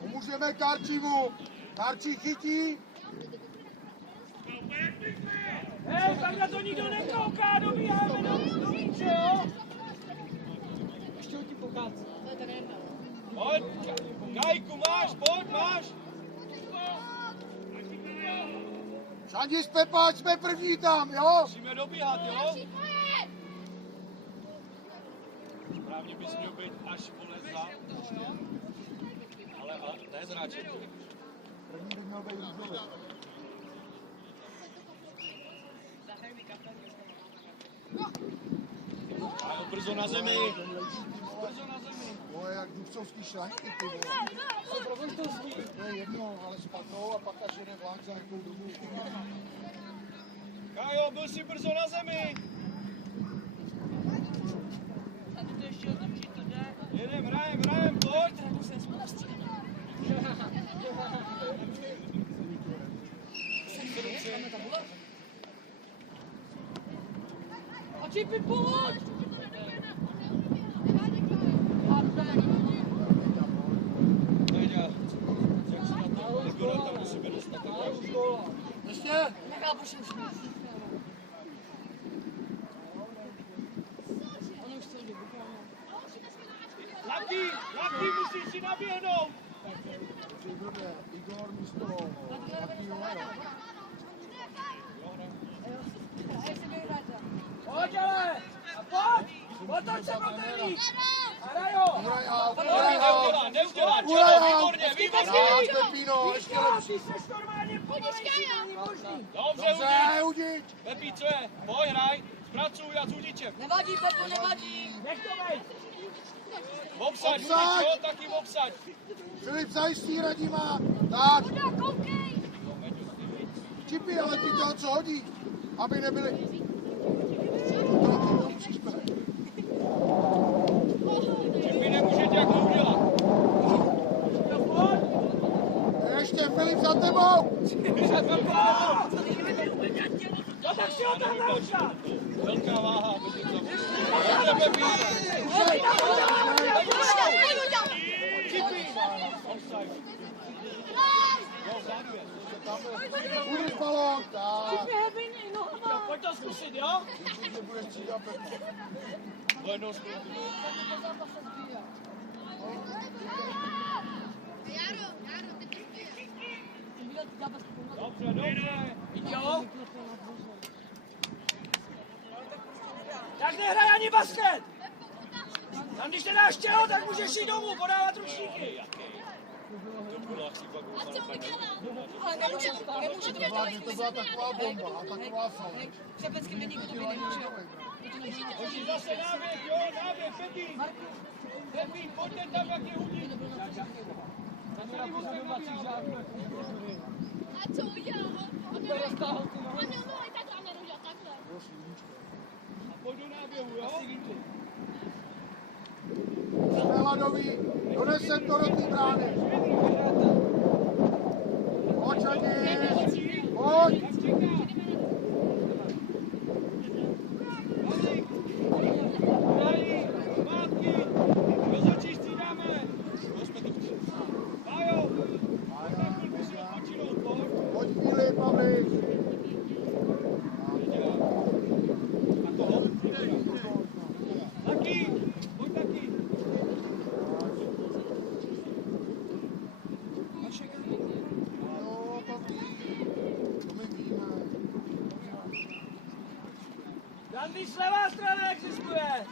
Pomůžeme Karčímu. Karčí chytí. Hej, tak na to nikdo nekouká, dobíháme do míče, jo? Ještě ho ti pokácím. Pojď, Kajku máš, máš. Šandis, Pepa, ať jsme první tam, jo? Musíme dobíhat, jo? Správně bys měl být až vole za. Ale ne zráček. První by měl být Růžový. A brzo na zemi. To je jak dubcovský šlaňky, ty vole. To je jedno, ale spadnou a pak až jede vlak za jakou dobu. Kájo, byl jsi brzo na zemi. Jedem, hrajem, pojď. Čipi, pojď! Nejde. Jak se na to Igora tam musí být dostat tak další. Ještě? Nechápu, že už on už celý Laky, musíš si naběhnout. Igor místo Martina. Pojď ale! A pojď! Otoč se pro ten míč! Hrajo! Neudělá! Výborně! Tak, Pepino, ještě lepší. Ty jsi normálně pomalejší, není možný! Dobře, Udič. Pepi, co je? Pojď, hraj! Zpracuj a s Udičem! Nevadí, Pepo, nevadí! Nech to bejt! Obsaď, Udič, jo? Taky obsaď! Filip zajistí, Radima. Tak, Koukej! Čipi, ale ty toho co hodí, aby nebyli... Čipi nemůže tě jako udělat! Ještě Filip za tebou. No tak si ho tam naučila! Velká váha, bez toho. Dobře, Pepi! Čipi! Offside. Jo, vzadu je. Udrž balón. Tak, Pojď to zkusit, jo? že budeš střídat Pepi. Do jednoho skvělého. Dobře. Jo? Tak nehraj ani basket! Tam když nedáš tělo, tak můžeš jít domů, podávat ručníky. To byla chyba, Ale nemůže to být Hlavně to byla taková bomba a taková faul. Řepecky mi nikdo to být nemůže. Hoši, zase náběh, jo, náběh, Pepi. Pepi, pojďte tam, jak je Udič. Zase nemusíme nabíhat. A co udělal? On měl mohli takhle nerušat, takhle. A pojď do náběhu, jo? Jsme hladový, donesem to do té brány. Pojď, Adi, pojď. Hrají, zpátky, rozhodčí střídáme. Pájo, tak chvilku si odpočinout, pojď. Pojď chvíli, Pavlík. A toho? Taky, pojď taky. Jo, Pavlík, to my víme. Dandy, levá strana existuje!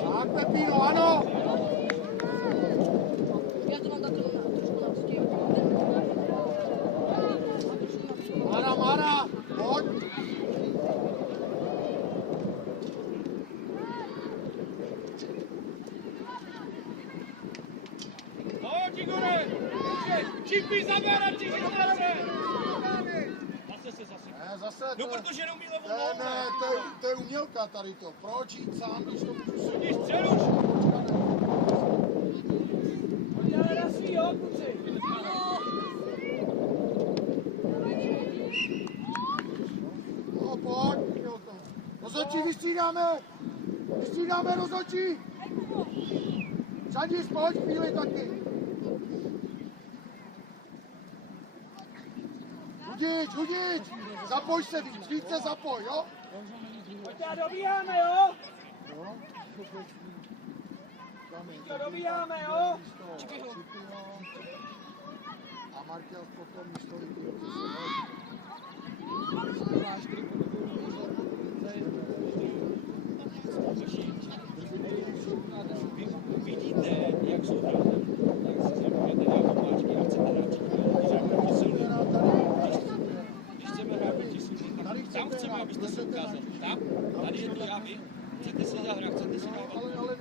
Tak, Pepino, ano. Já to mám takhle trošku na vzdě. Mara, pojď. Pojď, Igore! Čipi, zabárám ti chytáře! Zase se zasypal. Ne, zase No, to, protože neumí levou ne, nohou. ne, to je umělka tady to. Proč jít sám, když to můžu si... Když přeruš! Pojďte na svý, jo, kluci! No, pojď, umělka. Rozhodčí vystřídáme rozhodčí. Sandis, pojď chvíli taky. Hudič, zapoj se víc se zapoj, jo? Pojďte a dobíháme, jo? Jo. To dobíháme, jo? A Markel potom místo lidí. Vidíte, jak jsou hráči, jak se zamluvíte na omáčky a chcete hrát když chceme hrát proti silným, tak tam chceme, abyste se ukázali. Tam, tady je to já, vy. Chcete si zahrát, chcete si dávat. Ale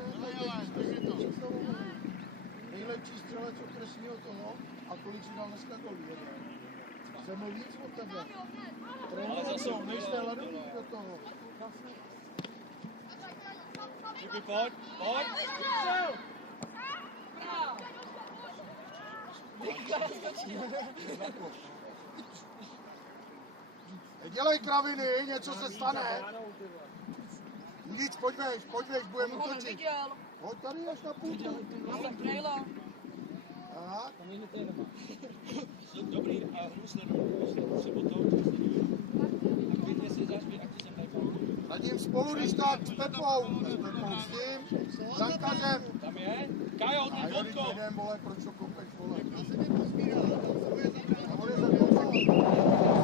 nejlepší střelec okresního toho a kolik si dal dneska golů. Chceme víc od tebe. Ale zase Nejste ledový do toho. Žiby, pojď, pojď. Dělej kraviny, něco se stane. Nic, pojď veš, budeme útočit. Pojď tady až na půlku. Tak. Dobrý, a hru sleduju sobotou. A klidně si zařví, ať jsem tady půjdu. Radím spolu, když tak s Pepou, s tím, brankařem. Tam je? Kajo, A ten jo, když vodko. jdem, vole, proč to kopeš, vole? Já se mi pozbíral, tam se bude zabrat. A on je zaběl,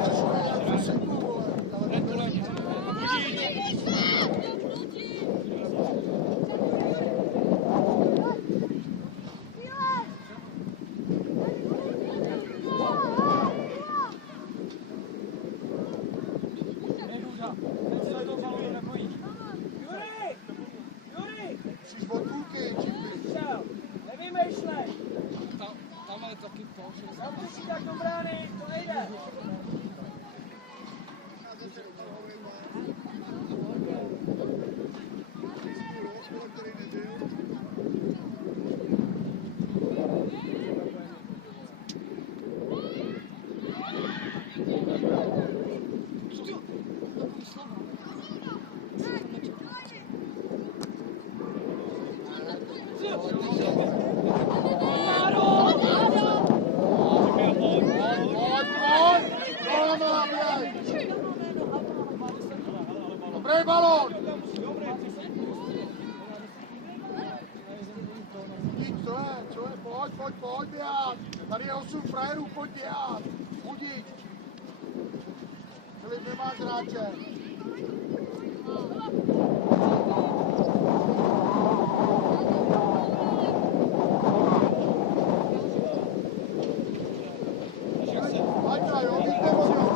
zašuje, seku, vole. Hned to letí. Musíš od půlky, čipy. Nevymýšlej! Tam ale taky to. Tam musí tak do brány, to nejde! Který nebyl. Dobrý balón! Co je, pojď běhat! Tady je 8 frajerů, pojď běhat! Budič! Filip, nemáš hráče! Ať jo, víte o něj,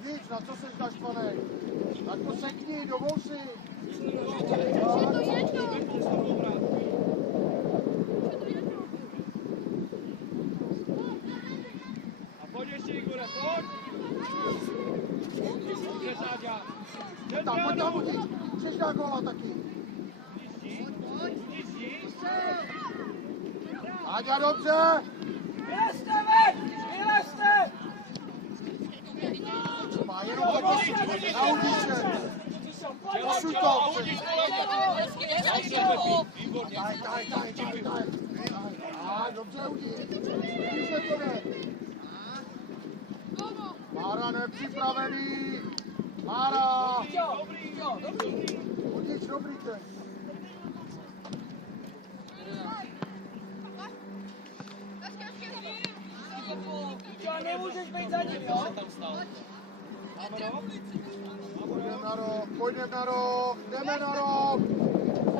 Vidíš, na co seš naštvanej? Tak to sekni, dovol si. A pojď ještě, Igore, pojď! Pojď tam, Budíš. Chceš dát góla taky. Áďa, dobře. Vylezte veď! Vylezte! Má jenom taky na Udíče. Posuň to. Taj. Dobře, Udíč. Udíč je to ne. Mára nepřipravený. Mára. Udíč, dobrý ten. Jo, nemůžeš být za ním, jo? Pojďme na roh, jdeme na roh.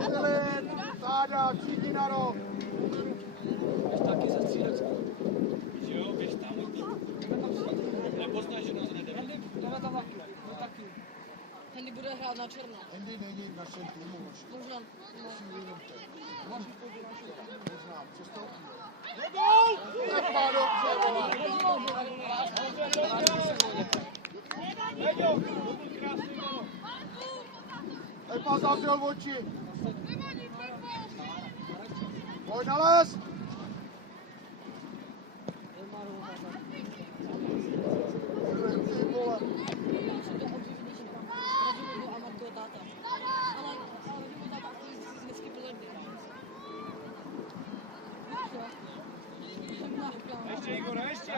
Filip, Táďa, všichni na roh. Taky ze střídačky. Jo, běž tam. Nepoznáš, že nás nedeme. Jdeme tam taky. Hendy bude hrát na černo. Andy není v našem týmu. Možná. Neznám, přestoupí. Nepa, dobře, vole. Nepa zavřel oči. Pojď na les. Ty vole. Ještě, Igore, ještě.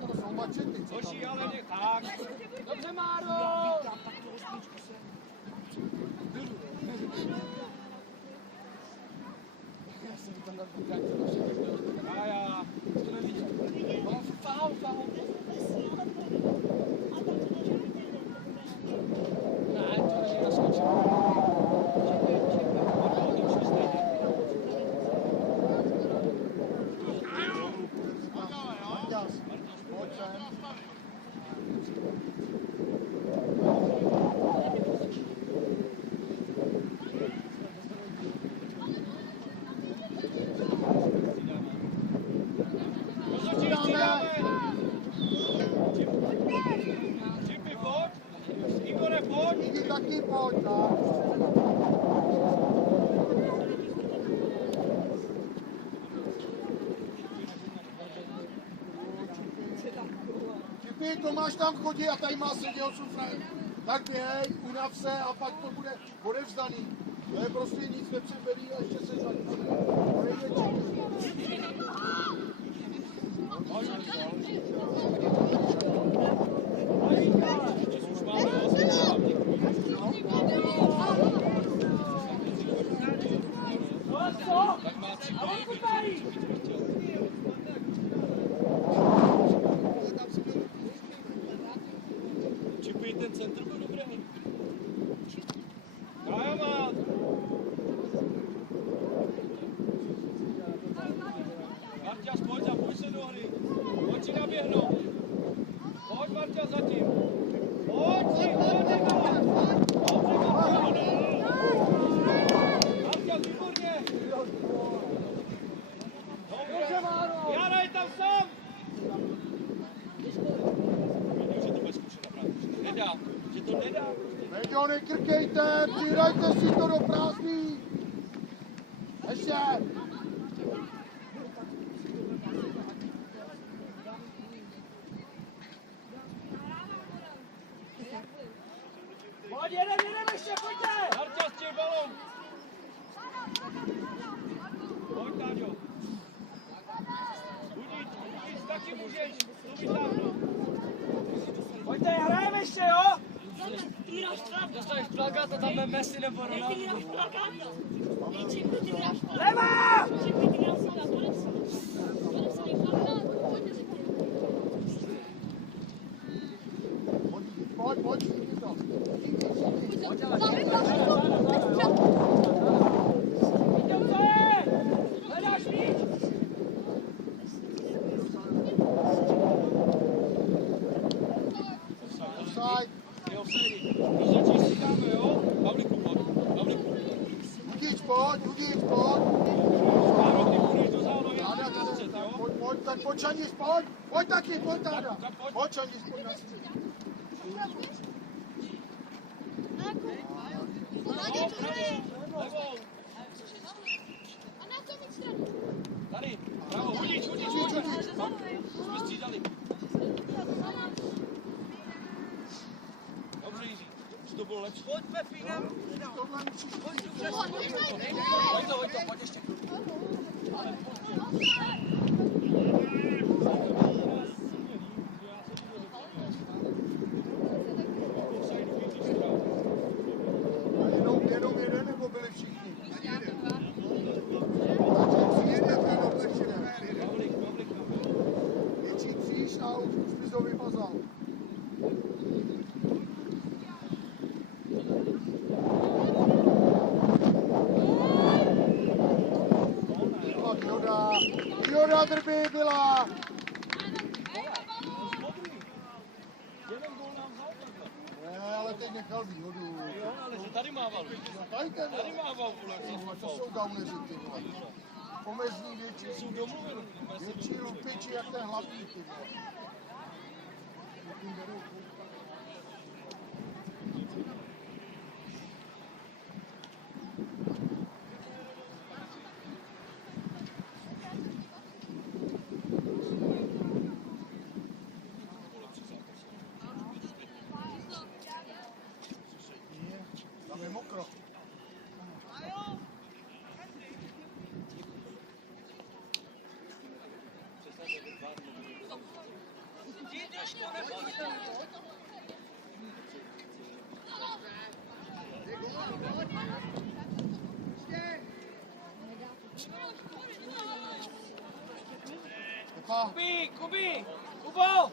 To jsou mačety. Hoší, ale ne tak. Dobře, Máro! Kája. Faul. Ne, to není naskočil. Čipy, pojď. Igore, pojď. Jdi taky pojď, tak. Čipy, Tomáš tam chodí a tady má sedět 8 frajerů. Tak běhej, unav se a pak to bude odevzdaný. To je prostě nic nepřeberý a ještě se zadí. Čipy, ten centr byl dobrý. Kájo má. Marťas, pojď a půjď se do hry. Pojď si naběhnout. Pojď, Marťas, zatím. Pojď si, pojď, Marťas, výborně. Dobře, Jara je tam sám. Vidím, že to bude zkušená právě. Nedá, že to nedá. Veďo, nekrkejte, přidajte si to do prázdný. Ještě. Pojď, jedem ještě, pojďte. Marťas, těch balon. Pojď, Táďo. Budíš, taky můžeš. Vytáhnout. Pojďte, hrajeme ještě, jo? Dostaneš plakát a tam je Messi nebo Ronaldo. Leva! Pojď, všichni to. Viděl, co je? Hledáš míč? Offside. Je offside. Rozhodčí si dáme, jo? Pavlíku, pojď. Pavlíku. Dudič, pojď. Máro, ty půjdeš do zálohy a Táďa, na střed, jo? pojď, tak pojď, Čandis, pojď. Pojď taky, pojď, Táďa. Pojď, Čandis, pojď na střed. Levou. Tady, bravo, hudíč. Jsme střídali. Dobře, Jiří. Už to bylo lepší. Pojď, Pepínem. Hoď to, pojď ještě. Jenom jeden, nebo byli všichni? Větší kříž a už bys to vymazal. Výhoda drby byla. Ne, ale teď nechal výhodu. Jo, ale že tady mával. Tady mával, vole. To jsou gauneři, ty vole. Pomezní větší. Jsou domluvili. Větší lupiči, jak ten hlavní, ty vole. Tam je mokro. Kubi! Kubo!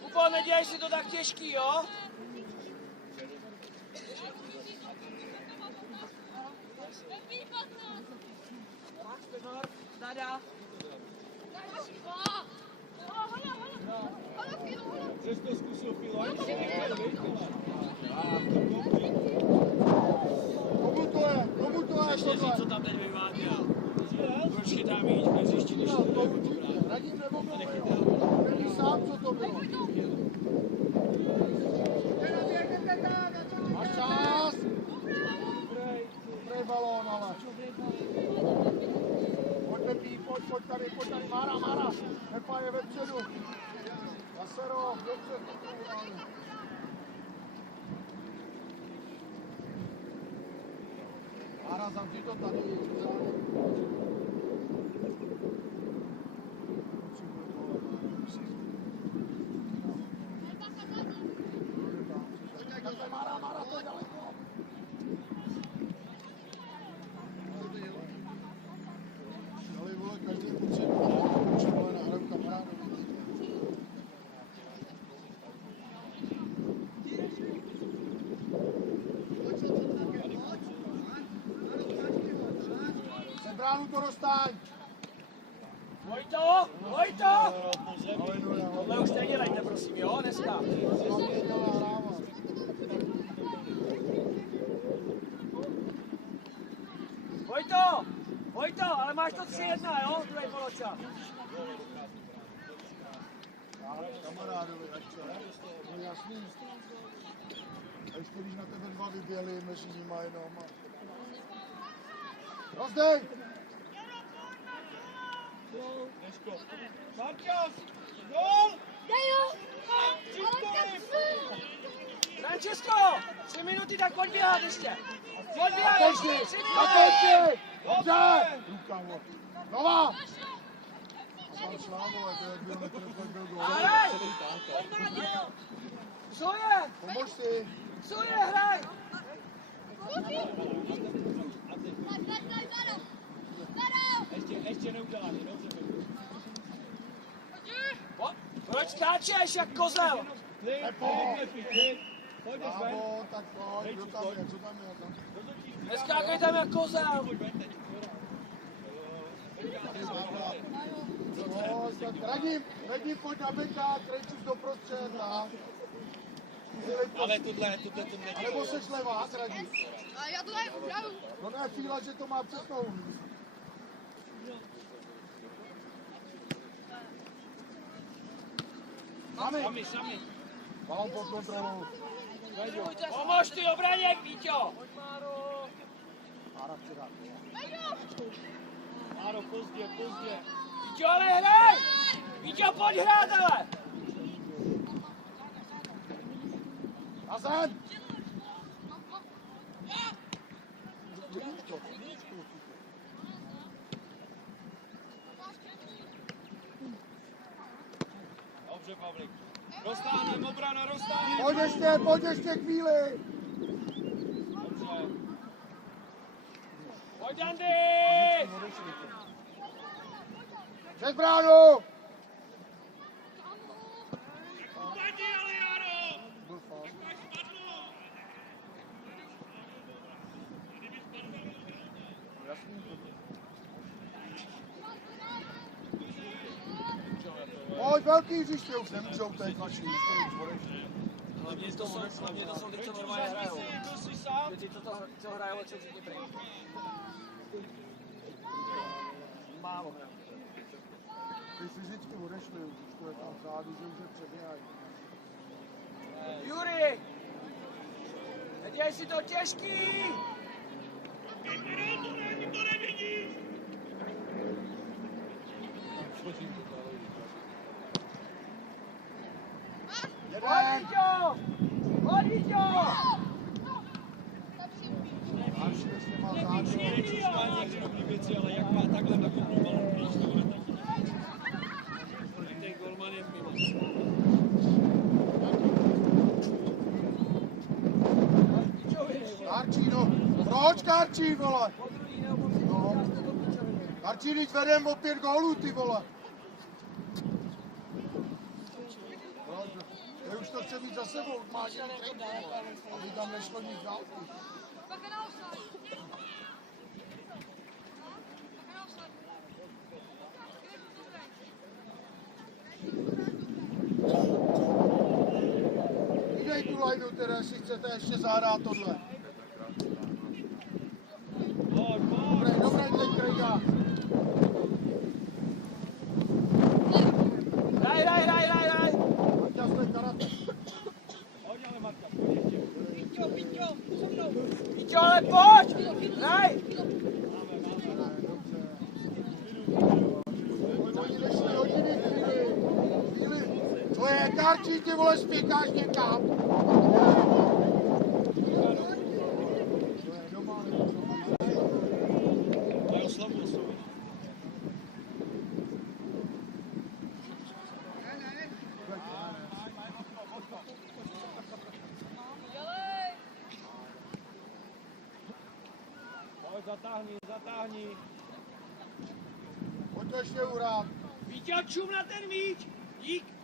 Kubo, nedělej si to tak těžký, jo? Tada. Že jsi to zkusil pilot? co to bylo. Máš čas. Dobrý balón, ale. Pojď Pepí, pojď tady, Mára. Pepa je vepředu. Kasero, dobře. Mára, zavři to tady. Mára, to je daleko. Ale vole, každý potřebuje nahraju kamarádovi. Se bránu to dostaň. Vojto! Tohle už nedělejte, prosím, jo, dneska. Vojto, ale máš to 3-1, jo, druhý poločas. Kamarádovi, no jasný. A ještě když na tebe dva vyběli, mezi nima jenom. Rozdej! Marťas! Gol! Francesco, 3 minuty, tak pojď běhat ještě. Pojď běhat ještě, 3 minuty. Zakonči! Dobře! Ruka, vole. Znova! Pan Šlámové, to jak byl netrefil, byl gól. Hraj! Co je? Pomož si! Co je, hraj! Ještě neuděláme, dobře. Proč skáčeš jak kozel? Bravo, tak pojď, kdo tam je, co tam je? Neskákej tam jak kozel. Radim, pojď na beka, Krejčík doprostřed, tak. Ale tohle. Nebo seš levák, Radim. A já to hraju. No ne, Fíla, že to má přesnou. Sami. Balón pod kontrolou. Pomož ty obraně, Víťo. Mára předá. Máro, pozdě. Víťo, ale hraj! Víťo, pojď hrát, ale! Na zem! Dobře, Pavlík. Roztáhnem, obrana, roztáhnem. Pojď ještě chvíli. Dobře. Pojď, Andy! Před bránu! Pojď, velký hřiště, už nemůžou teď naši. Hlavně to jsou ty, co normálně hrajou. Ty, co hrajou, co všichni prý. Málo hrajou. Ty fyzicky odešli, už to je tam zádu, že už je přebíhají. Juri! Nedělej si to těžký! Pojď, Víťo! Arši s těma zádu. Někdy dobrý věci, ale jak má takhle takovou balon blíž, to bude taky. Ten golman je mimo. Karčí, no. Proč Karčí, vole? No. Karčí, teď vedem o 5 gólů, ty vole. Já už to chce mít za sebou, máš jen třetí, aby tam nešlo nic dál. Dej tu lajnu, teda, jestli chcete ještě zahrát tohle. Dobrý teď, Krejga. Hraj! Víťo, ale pojď! Hraj! Oni nešli hodiny chvíli. To je karčí, ty vole, spěkáš někam. To je oslavu. Pojď, zatáhni. Pojď to ještě uhrát. Víťo, čum na ten míč! Dík!